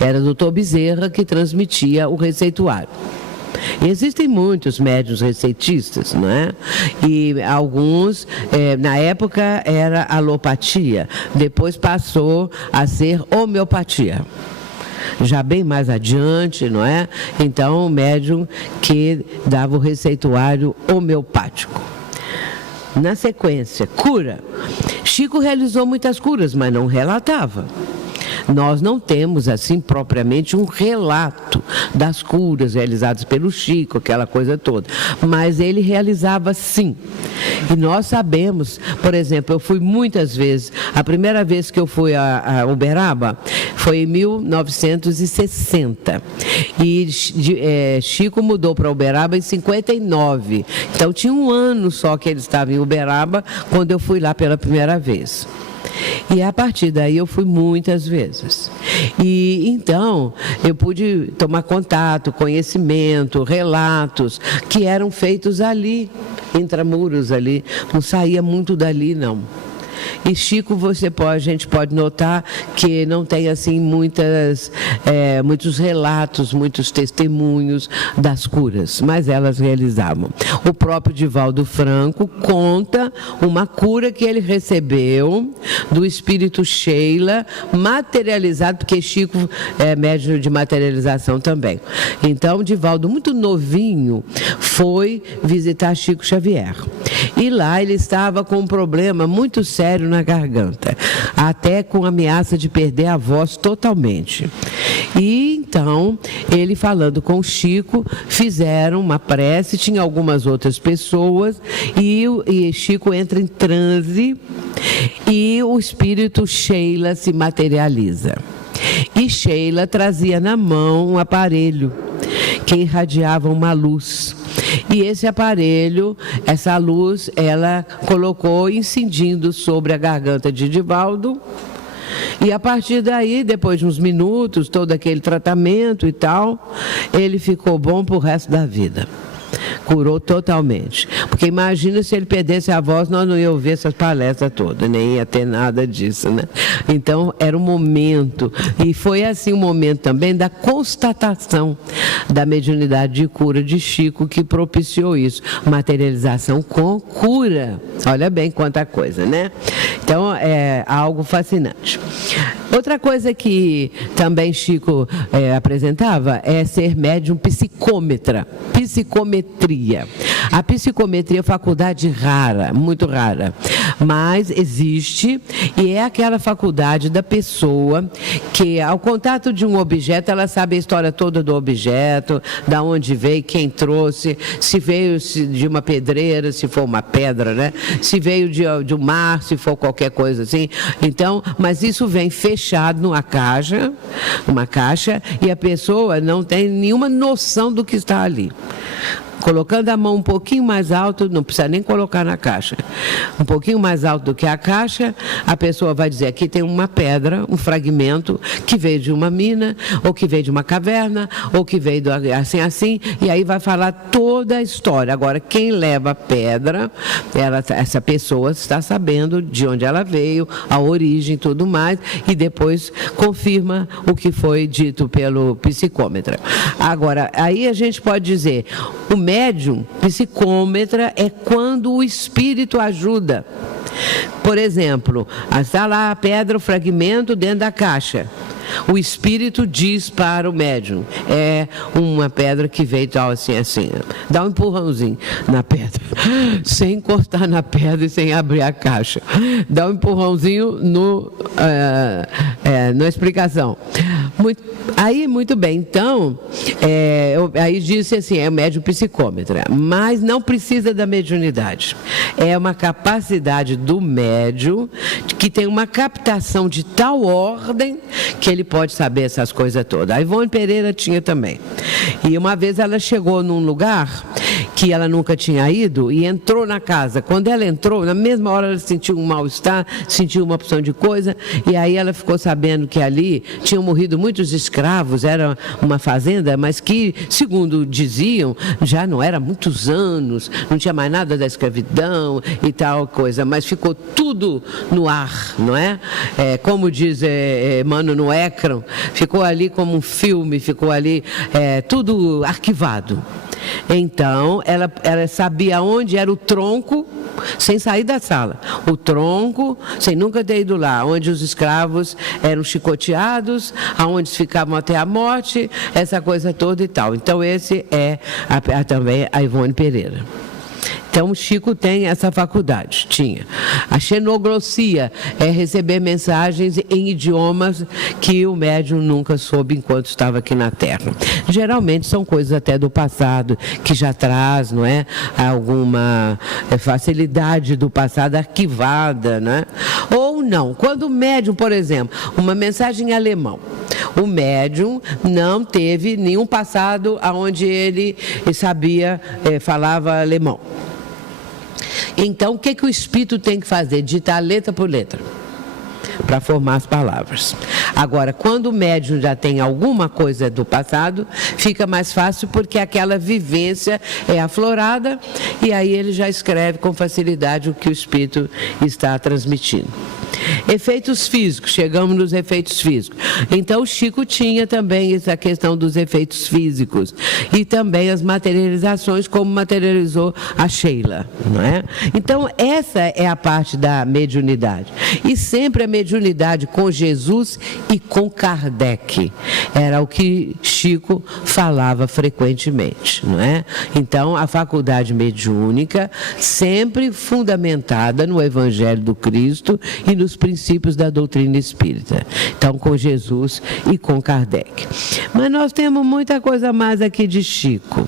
Era o Dr. Bezerra que transmitia o receituário. E existem muitos médiuns receitistas, não é? E alguns, na época, era alopatia, depois passou a ser homeopatia. Já bem mais adiante, não é? Então, o médium que dava o receituário homeopático. Na sequência, cura. Chico realizou muitas curas, mas não relatava. Nós não temos, assim, propriamente um relato das curas realizadas pelo Chico, aquela coisa toda. Mas ele realizava, sim. E nós sabemos, por exemplo, eu fui muitas vezes, a primeira vez que eu fui a Uberaba foi em 1960. E Chico mudou para Uberaba em 59. Então, tinha um ano só que ele estava em Uberaba quando eu fui lá pela primeira vez. E a partir daí eu fui muitas vezes. E então eu pude tomar contato, conhecimento, relatos que eram feitos ali, intramuros ali. Não saía muito dali, não. E Chico, a gente pode notar que não tem assim muitos relatos, muitos testemunhos das curas, mas elas realizavam. O próprio Divaldo Franco conta uma cura que ele recebeu do espírito Sheila, materializado, porque Chico é médium de materialização também. Então, Divaldo, muito novinho, foi visitar Chico Xavier. E lá ele estava com um problema muito sério na garganta, até com ameaça de perder a voz totalmente. E então, ele falando com o Chico, fizeram uma prece, tinha algumas outras pessoas, e Chico entra em transe e o espírito Sheila se materializa. E Sheila trazia na mão um aparelho que irradiava uma luz. E esse aparelho, essa luz, ela colocou incidindo sobre a garganta de Divaldo. E a partir daí, depois de uns minutos, todo aquele tratamento e tal, ele ficou bom pro resto da vida. Curou totalmente. Porque imagina se ele perdesse a voz, nós não ia ouvir essas palestras todas, nem ia ter nada disso, né? Então, era um momento, e foi assim um momento também da constatação da mediunidade de cura de Chico que propiciou isso. Materialização com cura. Olha bem quanta coisa, né? Então, é algo fascinante. Outra coisa que também Chico apresentava é ser médium psicômetra, psicometria. A psicometria é faculdade rara, muito rara, mas existe e é aquela faculdade da pessoa que, ao contato de um objeto, ela sabe a história toda do objeto, da onde veio, quem trouxe, se veio de uma pedreira, se for uma pedra, né? Se veio de um mar, se for qualquer coisa assim. Então, mas isso vem fechado numa caixa, e a pessoa não tem nenhuma noção do que está ali. Colocando a mão um pouquinho mais alto, não precisa nem colocar na caixa, um pouquinho mais alto do que a caixa, a pessoa vai dizer, aqui tem uma pedra, um fragmento, que veio de uma mina, ou que veio de uma caverna, ou que veio assim, e aí vai falar toda a história. Agora, quem leva a pedra, essa pessoa está sabendo de onde ela veio, a origem e tudo mais, e depois confirma o que foi dito pelo psicômetra. Agora, aí a gente pode dizer, o médium psicômetra é quando o espírito ajuda. Por exemplo, está lá a pedra, o fragmento dentro da caixa. O espírito diz para o médium, é uma pedra que veio tal assim, dá um empurrãozinho na pedra, sem encostar na pedra e sem abrir a caixa, dá um empurrãozinho na explicação. Muito bem, então, aí disse assim, é o médium psicômetra, mas não precisa da mediunidade, é uma capacidade do médium que tem uma captação de tal ordem que ele pode saber essas coisas todas. A Ivone Pereira tinha também. E uma vez ela chegou num lugar que ela nunca tinha ido e entrou na casa. Quando ela entrou, na mesma hora ela sentiu um mal-estar, sentiu uma opção de coisa, e aí ela ficou sabendo que ali tinham morrido muitos escravos, era uma fazenda, mas que, segundo diziam, já não era há muitos anos, não tinha mais nada da escravidão e tal coisa, mas ficou tudo no ar, não é? Como diz Mano no Écran, ficou ali como um filme, ficou ali tudo arquivado. Então, ela sabia onde era o tronco, sem sair da sala. O tronco, sem nunca ter ido lá, onde os escravos eram chicoteados, aonde ficavam até a morte, essa coisa toda e tal. Então, esse é também a Ivone Pereira. Então, o Chico tem essa faculdade, tinha. A xenoglossia é receber mensagens em idiomas que o médium nunca soube enquanto estava aqui na Terra. Geralmente são coisas até do passado, que já traz, não é, alguma facilidade do passado arquivada, né? Ou não. Quando o médium, por exemplo, uma mensagem em alemão, o médium não teve nenhum passado onde ele sabia, falava alemão. Então, o que o espírito tem que fazer? Ditar letra por letra, para formar as palavras. Agora, quando o médium já tem alguma coisa do passado, fica mais fácil porque aquela vivência é aflorada e aí ele já escreve com facilidade o que o espírito está transmitindo. Efeitos físicos, chegamos nos efeitos físicos. Então, o Chico tinha também essa questão dos efeitos físicos e também as materializações, como materializou a Sheila, não é? Então, essa é a parte da mediunidade. E sempre a mediunidade com Jesus e com Kardec. Era o que Chico falava frequentemente, não é? Então, a faculdade mediúnica sempre fundamentada no Evangelho do Cristo e nos princípios da doutrina espírita. Então, com Jesus e com Kardec. Mas nós temos muita coisa mais aqui de Chico.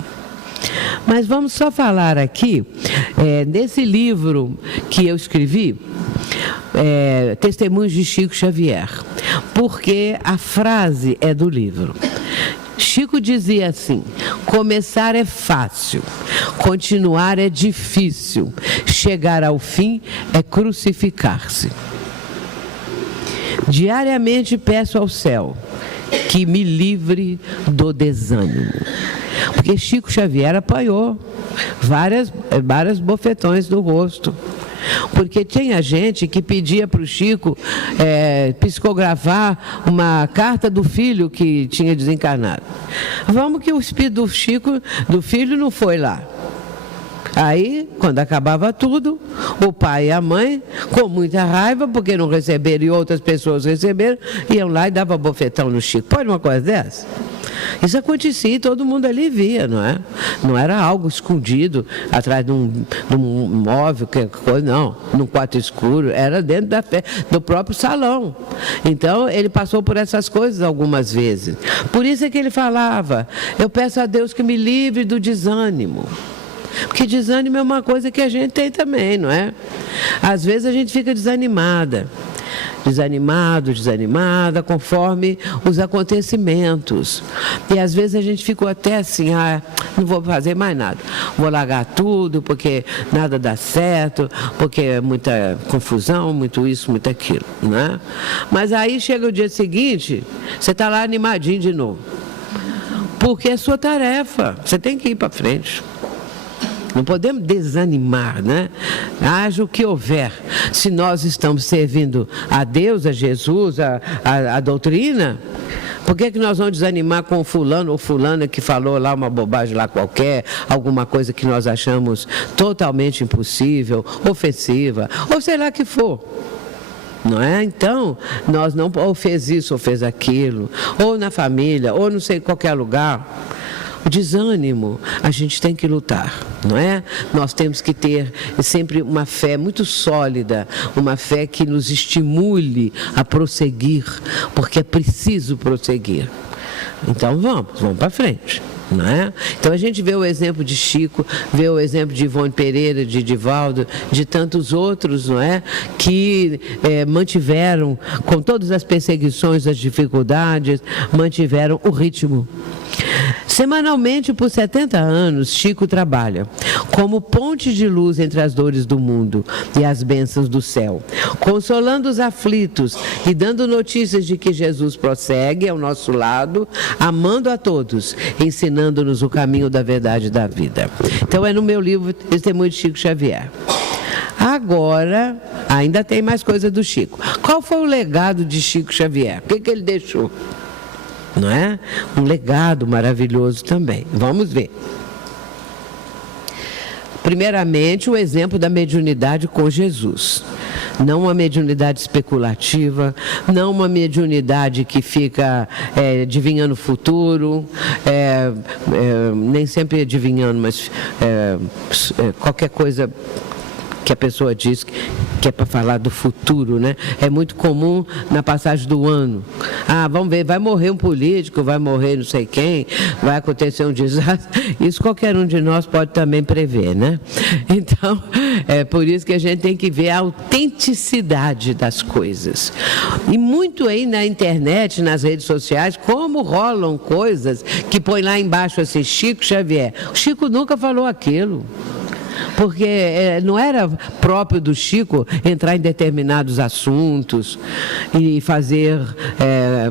Mas vamos só falar aqui, desse livro que eu escrevi, Testemunhos de Chico Xavier, porque a frase é do livro. Chico dizia assim, começar é fácil, Continuar é difícil, chegar ao fim é crucificar-se. Diariamente peço ao céu que me livre do desânimo. Porque Chico Xavier apanhou várias bofetões no rosto. Porque tinha gente que pedia para o Chico psicografar uma carta do filho que tinha desencarnado. Vamos que o espírito do filho não foi lá. Aí, quando acabava tudo, o pai e a mãe, com muita raiva, porque não receberam e outras pessoas receberam, iam lá e davam bofetão no Chico. Pode uma coisa dessa? Isso acontecia e todo mundo ali via, não é? Não era algo escondido atrás de um móvel, não, num quarto escuro, era dentro do próprio salão. Então, ele passou por essas coisas algumas vezes. Por isso é que ele falava, eu peço a Deus que me livre do desânimo. Porque desânimo é uma coisa que a gente tem também, não é? Às vezes a gente fica desanimada, conforme os acontecimentos. E às vezes a gente fica até assim, não vou fazer mais nada. Vou largar tudo, porque nada dá certo, porque é muita confusão, muito isso, muito aquilo, não é? Mas aí chega o dia seguinte, você está lá animadinho de novo. Porque é sua tarefa, você tem que ir para frente. Não podemos desanimar, né? Haja o que houver. Se nós estamos servindo a Deus, a Jesus, a doutrina, por que nós vamos desanimar com o fulano ou fulana que falou lá uma bobagem lá qualquer, alguma coisa que nós achamos totalmente impossível, ofensiva, ou sei lá que for? Não é? Então, nós não, ou fez isso ou fez aquilo, ou na família, ou não sei, em qualquer lugar. O desânimo, a gente tem que lutar, não é? Nós temos que ter sempre uma fé muito sólida, uma fé que nos estimule a prosseguir, porque é preciso prosseguir. Então vamos para frente. Não é? Então a gente vê o exemplo de Chico, vê o exemplo de Ivone Pereira, de Divaldo, de tantos outros, não é? Que mantiveram, com todas as perseguições, as dificuldades, mantiveram o ritmo. Semanalmente, por 70 anos, Chico trabalha como ponte de luz entre as dores do mundo e as bênçãos do céu, consolando os aflitos e dando notícias de que Jesus prossegue ao nosso lado, amando a todos, ensinando-nos o caminho da verdade e da vida. Então é no meu livro Testemunho de Chico Xavier. Agora, ainda tem mais coisa do Chico. Qual foi o legado de Chico Xavier? O que ele deixou? Não é? Um legado maravilhoso também. Vamos ver. Primeiramente, o exemplo da mediunidade com Jesus. Não uma mediunidade especulativa, não uma mediunidade que fica adivinhando o futuro, nem sempre adivinhando, mas qualquer coisa que a pessoa diz que é para falar do futuro, né? É muito comum na passagem do ano. Vamos ver, vai morrer um político, vai morrer não sei quem, vai acontecer um desastre. Isso qualquer um de nós pode também prever, né? Então, é por isso que a gente tem que ver a autenticidade das coisas. E muito aí na internet, nas redes sociais, como rolam coisas que põe lá embaixo assim, Chico Xavier. O Chico nunca falou aquilo. Porque não era próprio do Chico entrar em determinados assuntos e fazer,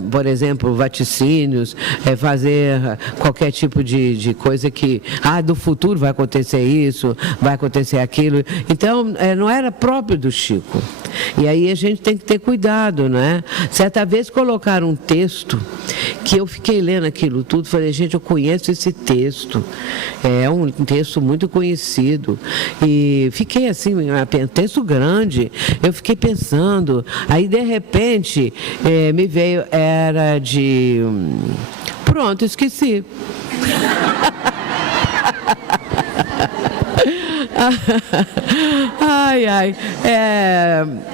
por exemplo, vaticínios, fazer qualquer tipo de coisa que, do futuro vai acontecer isso, vai acontecer aquilo. Então, não era próprio do Chico. E aí a gente tem que ter cuidado, não é? Certa vez colocaram um texto que eu fiquei lendo aquilo tudo, falei, gente, eu conheço esse texto, é um texto muito conhecido, e fiquei assim, um texto grande, eu fiquei pensando, aí de repente me veio, era de... Pronto, esqueci.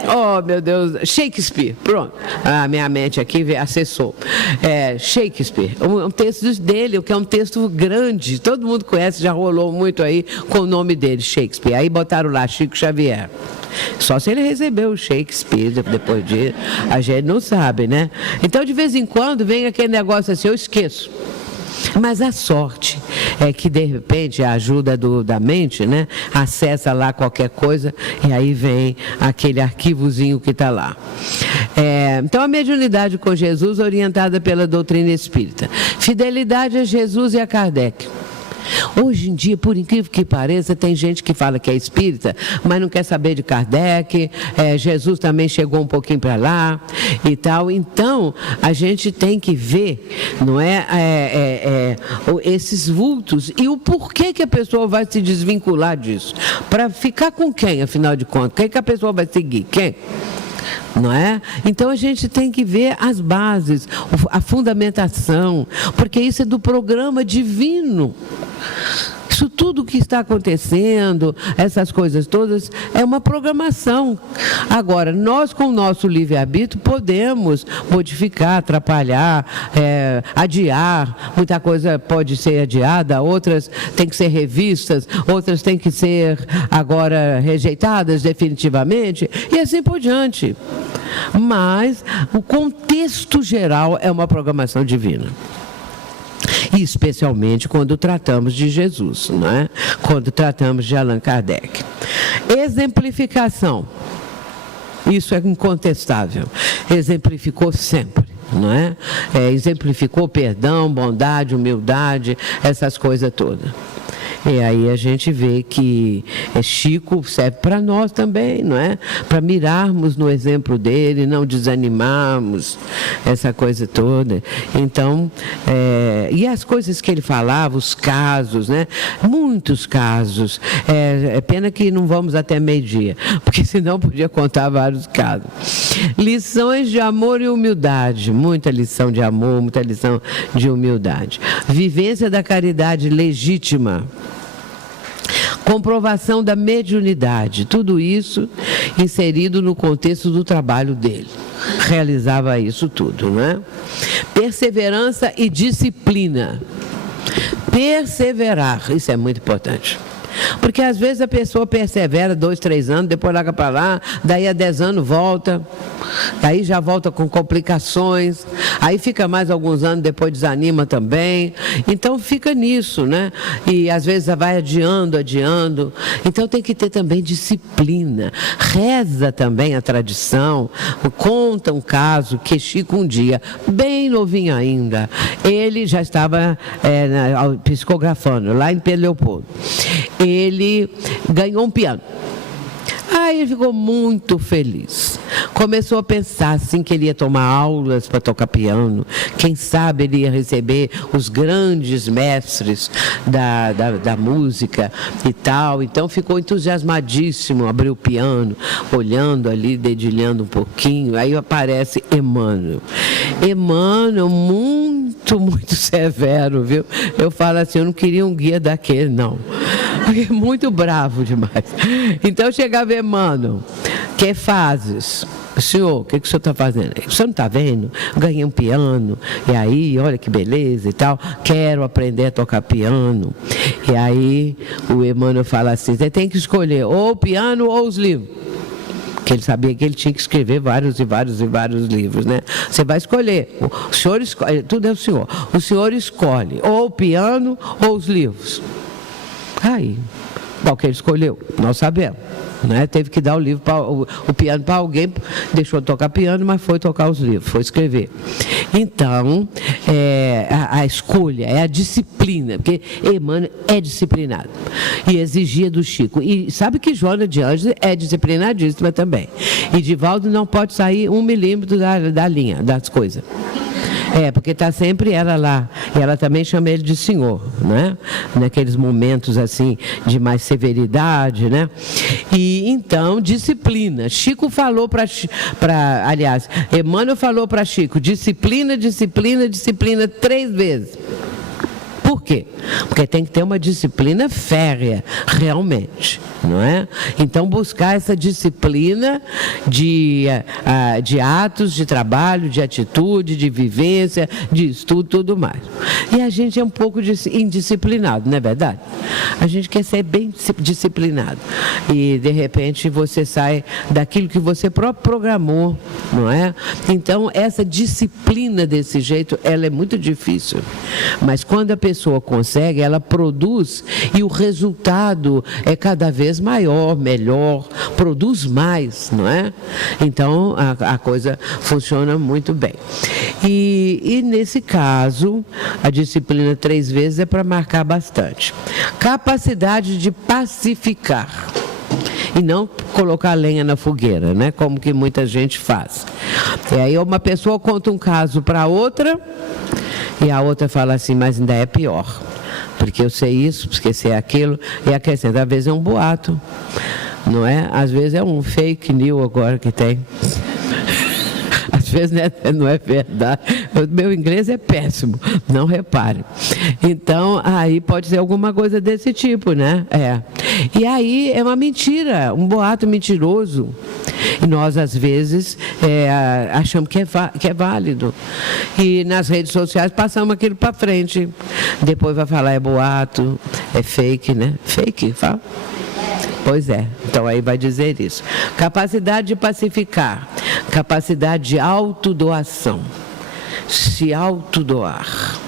Oh meu Deus, Shakespeare, pronto, a minha mente aqui acessou, Shakespeare, um texto dele, que é um texto grande, todo mundo conhece, já rolou muito aí com o nome dele, Shakespeare, aí botaram lá Chico Xavier. Só se ele recebeu o Shakespeare depois disso, a gente não sabe, né? Então de vez em quando vem aquele negócio assim, eu esqueço. Mas a sorte é que, de repente, a ajuda da mente, né? Acessa lá qualquer coisa e aí vem aquele arquivozinho que está lá. Então, a mediunidade com Jesus, orientada pela doutrina espírita. Fidelidade a Jesus e a Kardec. Hoje em dia, por incrível que pareça, tem gente que fala que é espírita, mas não quer saber de Kardec, Jesus também chegou um pouquinho para lá e tal. Então, a gente tem que ver, não esses vultos e o porquê que a pessoa vai se desvincular disso. Para ficar com quem, afinal de contas? Quem que a pessoa vai seguir? Quem? Não é? Então a gente tem que ver as bases, a fundamentação, porque isso é do programa divino. Isso tudo que está acontecendo, essas coisas todas, é uma programação. Agora, nós com o nosso livre-arbítrio podemos modificar, atrapalhar, adiar. Muita coisa pode ser adiada, outras têm que ser revistas, outras têm que ser agora rejeitadas definitivamente, e assim por diante. Mas o contexto geral é uma programação divina. E especialmente quando tratamos de Jesus, não é? Quando tratamos de Allan Kardec. Exemplificação. Isso é incontestável. Exemplificou sempre, não é? Exemplificou perdão, bondade, humildade, essas coisas todas. E aí a gente vê que Chico serve para nós também, não é? Para mirarmos no exemplo dele, não desanimarmos, essa coisa toda. Então, e as coisas que ele falava, os casos, né? Muitos casos. É pena que não vamos até meio-dia, porque senão podia contar vários casos. Lições de amor e humildade, muita lição de amor, muita lição de humildade. Vivência da caridade legítima. Comprovação da mediunidade, tudo isso inserido no contexto do trabalho dele. Realizava isso tudo, não é? Perseverança e disciplina. Perseverar, isso é muito importante. Porque às vezes a pessoa persevera 2, 3 anos, depois larga para lá, daí a 10 anos volta, daí já volta com complicações, aí fica mais alguns anos, depois desanima também. Então fica nisso, né? E às vezes vai adiando. Então tem que ter também disciplina. Reza também a tradição. Conta um caso que Chico um dia, bem novinho ainda, ele já estava psicografando lá em Pedro Leopoldo. Ele ganhou um piano. Aí ele ficou muito feliz. Começou a pensar assim que ele ia tomar aulas para tocar piano. Quem sabe ele ia receber os grandes mestres da música e tal. Então ficou entusiasmadíssimo, abriu o piano, olhando ali, dedilhando um pouquinho. Aí aparece Emmanuel. Emmanuel, muito severo, viu? Eu falo assim, eu não queria um guia daquele, não. Muito bravo demais. Então chegava Emmanuel, que fazes? Senhor, o que o senhor está fazendo? O senhor não está vendo? Ganhei um piano, e aí, olha que beleza e tal, quero aprender a tocar piano. E aí o Emmanuel fala assim, você tem que escolher ou o piano ou os livros. Porque ele sabia que ele tinha que escrever vários livros, né? Você vai escolher, o senhor escolhe, tudo é o senhor escolhe ou o piano ou os livros. Aí, qual que ele escolheu? Nós sabemos, né? Teve que dar o piano para alguém, deixou de tocar piano, mas foi tocar os livros, foi escrever. Então, a escolha, é a disciplina, porque Emmanuel é disciplinado e exigia do Chico. E sabe que Joana de Ângeles é disciplinadíssima também. E Divaldo não pode sair 1 milímetro da linha, das coisas. Porque está sempre ela lá. E ela também chama ele de senhor, né? Naqueles momentos assim de mais severidade, né? E então, disciplina. Chico falou aliás, Emmanuel falou para Chico, disciplina 3 vezes. Por quê? Porque tem que ter uma disciplina férrea, realmente, não é? Então, buscar essa disciplina de atos, de trabalho, de atitude, de vivência, de estudo, tudo mais. E a gente é um pouco indisciplinado, não é verdade? A gente quer ser bem disciplinado. E, de repente, você sai daquilo que você próprio programou, não é? Então, essa disciplina desse jeito, ela é muito difícil. Mas quando a pessoa consegue, ela produz e o resultado é cada vez maior, melhor, produz mais, não é? Então, a coisa funciona muito bem. E nesse caso, a disciplina 3 vezes é para marcar bastante. Capacidade de pacificar. E não colocar lenha na fogueira, né? Como que muita gente faz. E aí uma pessoa conta um caso para outra e a outra fala assim, mas ainda é pior. Porque eu sei isso, porque sei aquilo, e acrescenta, às vezes é um boato, não é? Às vezes é um fake news agora que tem. Às vezes não é verdade. O meu inglês é péssimo, não repare. Então, aí pode ser alguma coisa desse tipo, né? E aí é uma mentira, um boato mentiroso. E nós, às vezes, achamos que é válido. E nas redes sociais passamos aquilo para frente. Depois vai falar, é boato, é fake, né? Fake, fala. Pois é, então aí vai dizer isso. Capacidade de pacificar, capacidade de autodoação, se autodoar.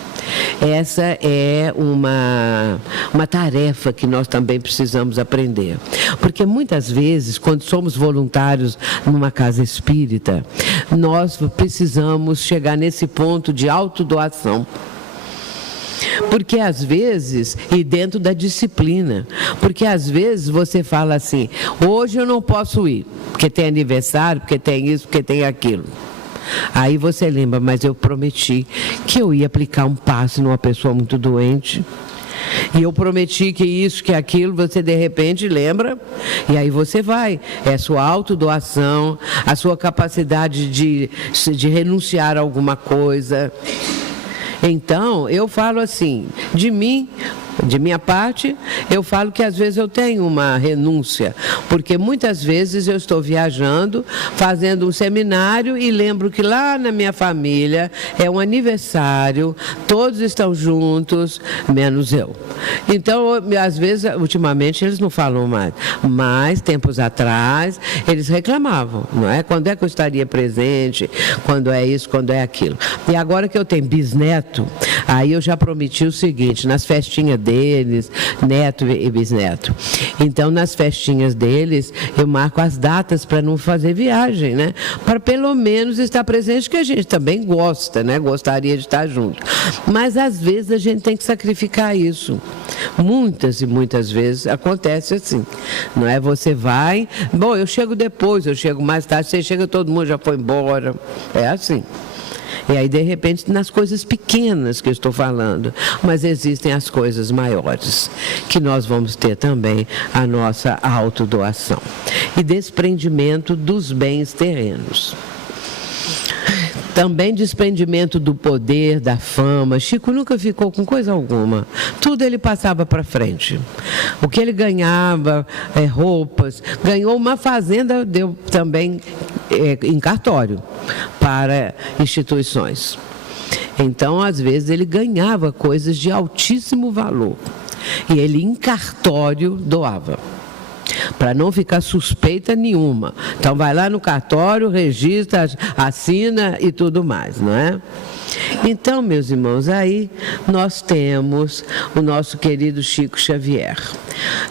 Essa é uma tarefa que nós também precisamos aprender. Porque muitas vezes, quando somos voluntários numa casa espírita, nós precisamos chegar nesse ponto de autodoação. Porque às vezes, e dentro da disciplina, porque às vezes você fala assim, hoje eu não posso ir, porque tem aniversário, porque tem isso, porque tem aquilo. Aí você lembra, mas eu prometi que eu ia aplicar um passe numa pessoa muito doente. E eu prometi que isso, que aquilo, você de repente lembra, e aí você vai. É a sua autodoação, a sua capacidade de renunciar a alguma coisa. Então, eu falo assim, de minha parte, eu falo que às vezes eu tenho uma renúncia, porque muitas vezes eu estou viajando, fazendo um seminário e lembro que lá na minha família é um aniversário, todos estão juntos, menos eu. Então, às vezes, ultimamente eles não falam mais, mas tempos atrás eles reclamavam, não é? Quando é que eu estaria presente, quando é isso, quando é aquilo. E agora que eu tenho bisneto, aí eu já prometi o seguinte, nas festinhas deles, neto e bisneto. Então, nas festinhas deles, eu marco as datas para não fazer viagem, né? Para pelo menos estar presente, que a gente também gosta, né? Gostaria de estar junto. Mas, às vezes, a gente tem que sacrificar isso. Muitas e muitas vezes acontece assim, não é? Você vai, bom, eu chego depois, eu chego mais tarde, você chega, todo mundo já foi embora. É assim. E aí, de repente, nas coisas pequenas que eu estou falando, mas existem as coisas maiores, que nós vamos ter também a nossa autodoação. E desprendimento dos bens terrenos. Também desprendimento do poder, da fama. Chico nunca ficou com coisa alguma. Tudo ele passava para frente. O que ele ganhava, roupas, ganhou uma fazenda, deu também em cartório para instituições. Então, às vezes, ele ganhava coisas de altíssimo valor. E ele, em cartório, doava. Para não ficar suspeita nenhuma. Então, vai lá no cartório, registra, assina e tudo mais, não é? Então, meus irmãos, aí nós temos o nosso querido Chico Xavier.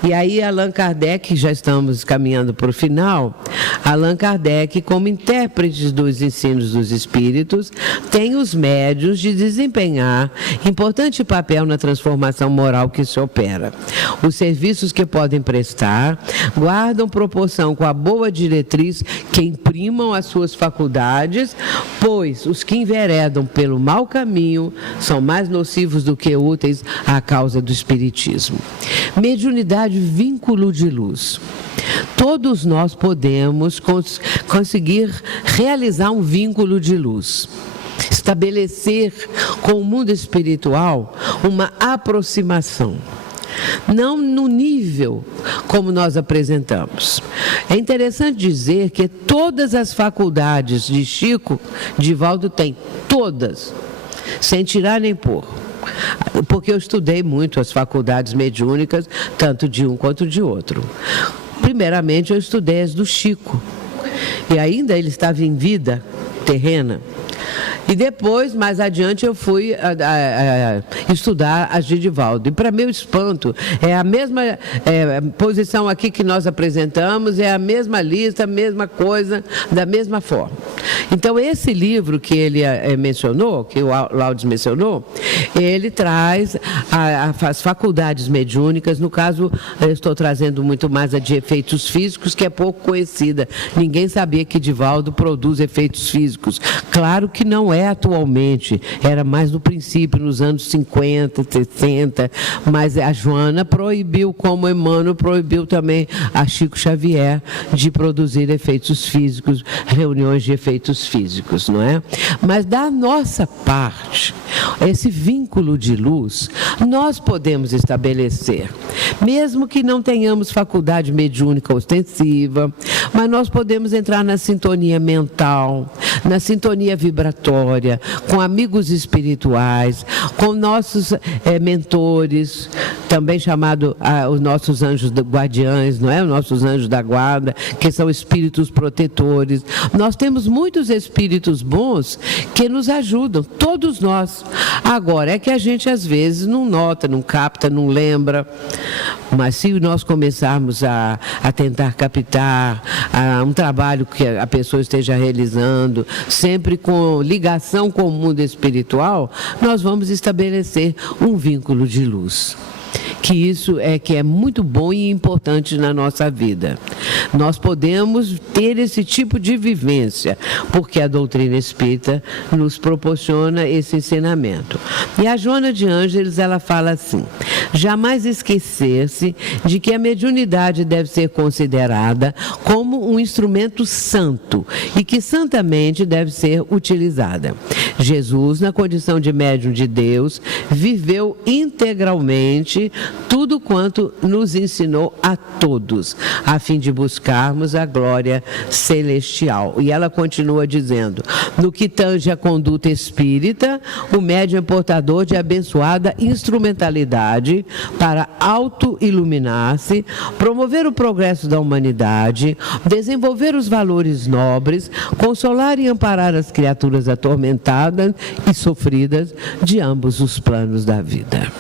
E aí Allan Kardec, já estamos caminhando para o final, Allan Kardec, como intérprete dos ensinos dos espíritos, tem os médiuns de desempenhar importante papel na transformação moral que se opera. Os serviços que podem prestar guardam proporção com a boa diretriz que imprimam as suas faculdades, pois os que enveredam pelo mau caminho são mais nocivos do que úteis à causa do espiritismo. Mediunidade, vínculo de luz. Todos nós podemos conseguir realizar um vínculo de luz. Estabelecer com o mundo espiritual uma aproximação. não no nível como nós apresentamos. É interessante dizer que todas as faculdades de Chico, Divaldo tem, todas, sem tirar nem pôr. Porque eu estudei muito as faculdades mediúnicas, tanto de um quanto de outro. Primeiramente, eu estudei as do Chico, e ainda ele estava em vida terrena. E depois, mais adiante, eu fui estudar as de Divaldo. E, para meu espanto, é a mesma posição aqui que nós apresentamos, é a mesma lista, a mesma coisa, da mesma forma. Então, esse livro que ele mencionou, que o Laudes mencionou, ele traz as faculdades mediúnicas. No caso, eu estou trazendo muito mais a de efeitos físicos, que é pouco conhecida. Ninguém sabia que Divaldo produz efeitos físicos. Claro que não é atualmente, era mais no princípio, nos anos 50, 60, mas a Joana proibiu, como Emmanuel proibiu também a Chico Xavier de produzir efeitos físicos, reuniões de efeitos físicos, não é? Mas da nossa parte, esse vínculo de luz, nós podemos estabelecer, mesmo que não tenhamos faculdade mediúnica ostensiva, mas nós podemos entrar na sintonia mental, na sintonia vibratória, com amigos espirituais, com nossos mentores, também chamado os nossos anjos guardiães, não é? Os nossos anjos da guarda, que são espíritos protetores. Nós temos muitos espíritos bons que nos ajudam, todos nós. Agora, é que a gente às vezes não nota, não capta, não lembra, mas se nós começarmos a tentar captar um trabalho que a pessoa esteja realizando, sempre com ligação com o mundo espiritual, nós vamos estabelecer um vínculo de luz. Que isso é muito bom e importante na nossa vida. Nós podemos ter esse tipo de vivência, porque a doutrina espírita nos proporciona esse ensinamento. E a Joana de Ângeles, ela fala assim: jamais esquecer-se de que a mediunidade deve ser considerada como um instrumento santo e que santamente deve ser utilizada. Jesus, na condição de médium de Deus, viveu integralmente tudo quanto nos ensinou a todos, a fim de buscarmos a glória celestial. E ela continua dizendo: no que tange a conduta espírita, o médium é portador de abençoada instrumentalidade para auto-iluminar-se, promover o progresso da humanidade, desenvolver os valores nobres, consolar e amparar as criaturas atormentadas e sofridas de ambos os planos da vida.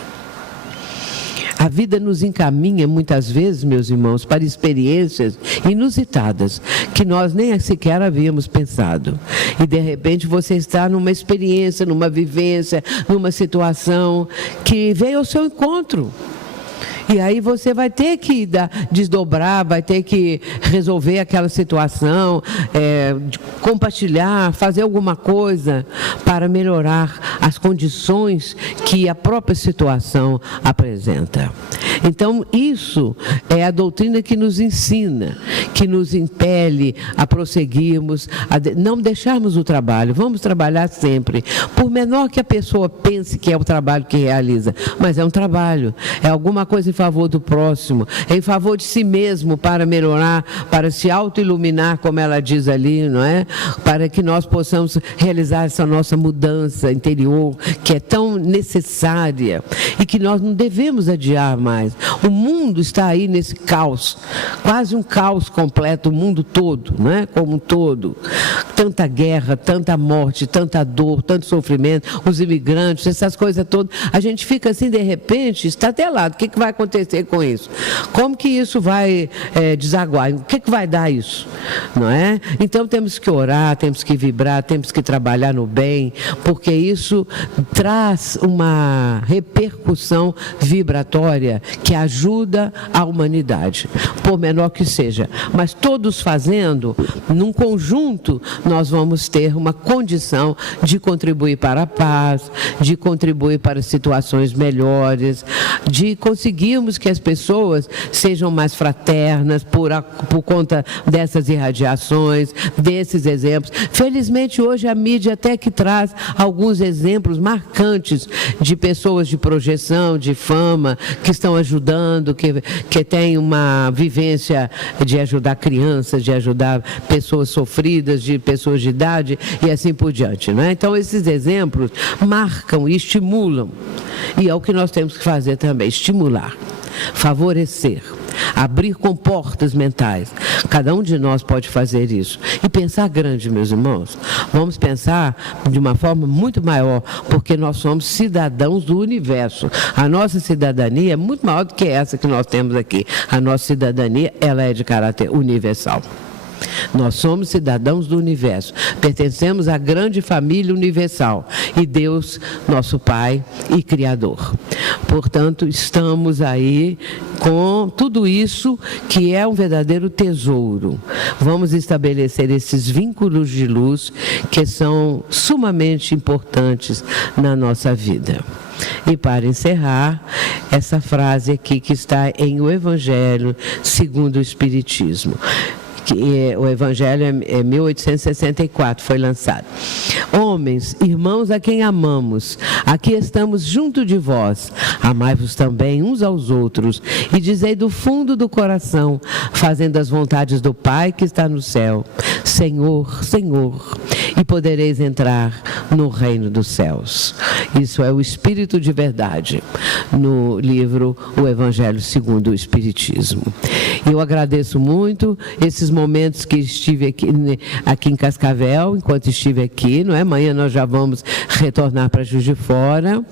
A vida nos encaminha muitas vezes, meus irmãos, para experiências inusitadas que nós nem sequer havíamos pensado. E de repente você está numa experiência, numa vivência, numa situação que veio ao seu encontro. E aí você vai ter que desdobrar, vai ter que resolver aquela situação, compartilhar, fazer alguma coisa para melhorar as condições que a própria situação apresenta. Então, isso é a doutrina que nos ensina, que nos impele a prosseguirmos, a não deixarmos o trabalho. Vamos trabalhar sempre, por menor que a pessoa pense que é o trabalho que realiza, mas é um trabalho, é alguma coisa em favor do próximo, em favor de si mesmo, para melhorar, para se auto-iluminar, como ela diz ali, não é? Para que nós possamos realizar essa nossa mudança interior, que é tão necessária e que nós não devemos adiar mais. O mundo está aí nesse caos, quase um caos completo, o mundo todo, não é? Como um todo. Tanta guerra, tanta morte, tanta dor, tanto sofrimento, os imigrantes, essas coisas todas. A gente fica assim, de repente, estatelado. O que vai acontecer com isso? Como que isso vai desaguar? O que vai dar isso? Não é? Então temos que orar, temos que vibrar, temos que trabalhar no bem, porque isso traz uma repercussão vibratória que ajuda a humanidade, por menor que seja. Mas todos fazendo, num conjunto, nós vamos ter uma condição de contribuir para a paz, de contribuir para situações melhores, de conseguir permitirmos que as pessoas sejam mais fraternas por conta dessas irradiações, desses exemplos. Felizmente, hoje a mídia até que traz alguns exemplos marcantes de pessoas de projeção, de fama, que estão ajudando, que têm uma vivência de ajudar crianças, de ajudar pessoas sofridas, de pessoas de idade e assim por diante, né? Então, esses exemplos marcam e estimulam. E é o que nós temos que fazer também, estimular, favorecer, abrir comportas mentais. Cada um de nós pode fazer isso. E pensar grande, meus irmãos. Vamos pensar de uma forma muito maior, porque nós somos cidadãos do universo. A nossa cidadania é muito maior do que essa que nós temos aqui. A nossa cidadania, ela é de caráter universal. Nós somos cidadãos do universo, pertencemos à grande família universal e Deus, nosso Pai e Criador. Portanto, estamos aí com tudo isso que é um verdadeiro tesouro. Vamos estabelecer esses vínculos de luz que são sumamente importantes na nossa vida. E para encerrar, essa frase aqui que está em O Evangelho segundo o Espiritismo. O Evangelho é 1864, foi lançado. Homens, irmãos a quem amamos, aqui estamos junto de vós. Amai-vos também uns aos outros e dizei do fundo do coração, fazendo as vontades do Pai que está no céu. Senhor, Senhor, e podereis entrar no reino dos céus. Isso é o Espírito de Verdade, no livro O Evangelho segundo o Espiritismo. Eu agradeço muito esses momentos que estive aqui em Cascavel, enquanto estive aqui, não é? Amanhã nós já vamos retornar para Juiz de Fora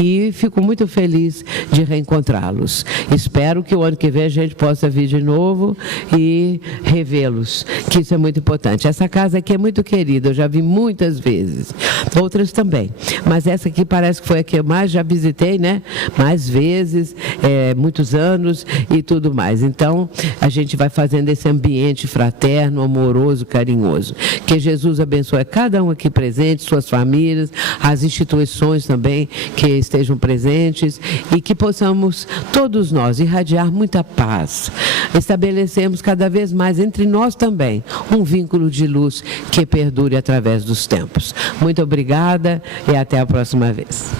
e fico muito feliz de reencontrá-los. Espero que o ano que vem a gente possa vir de novo e revê-los, que isso é muito importante. Essa casa aqui é muito querida, eu já vi muitas vezes, outras também, mas essa aqui parece que foi a que eu mais já visitei, né? Mais vezes, muitos anos e tudo mais. Então, a gente vai fazendo esse ambiente fraterno, amoroso, carinhoso. Que Jesus abençoe cada um aqui presente, suas famílias, as instituições também que estejam presentes e que possamos, todos nós, irradiar muita paz. Estabelecemos cada vez mais entre nós também um vínculo de luz que perdure através dos tempos. Muito obrigada e até a próxima vez.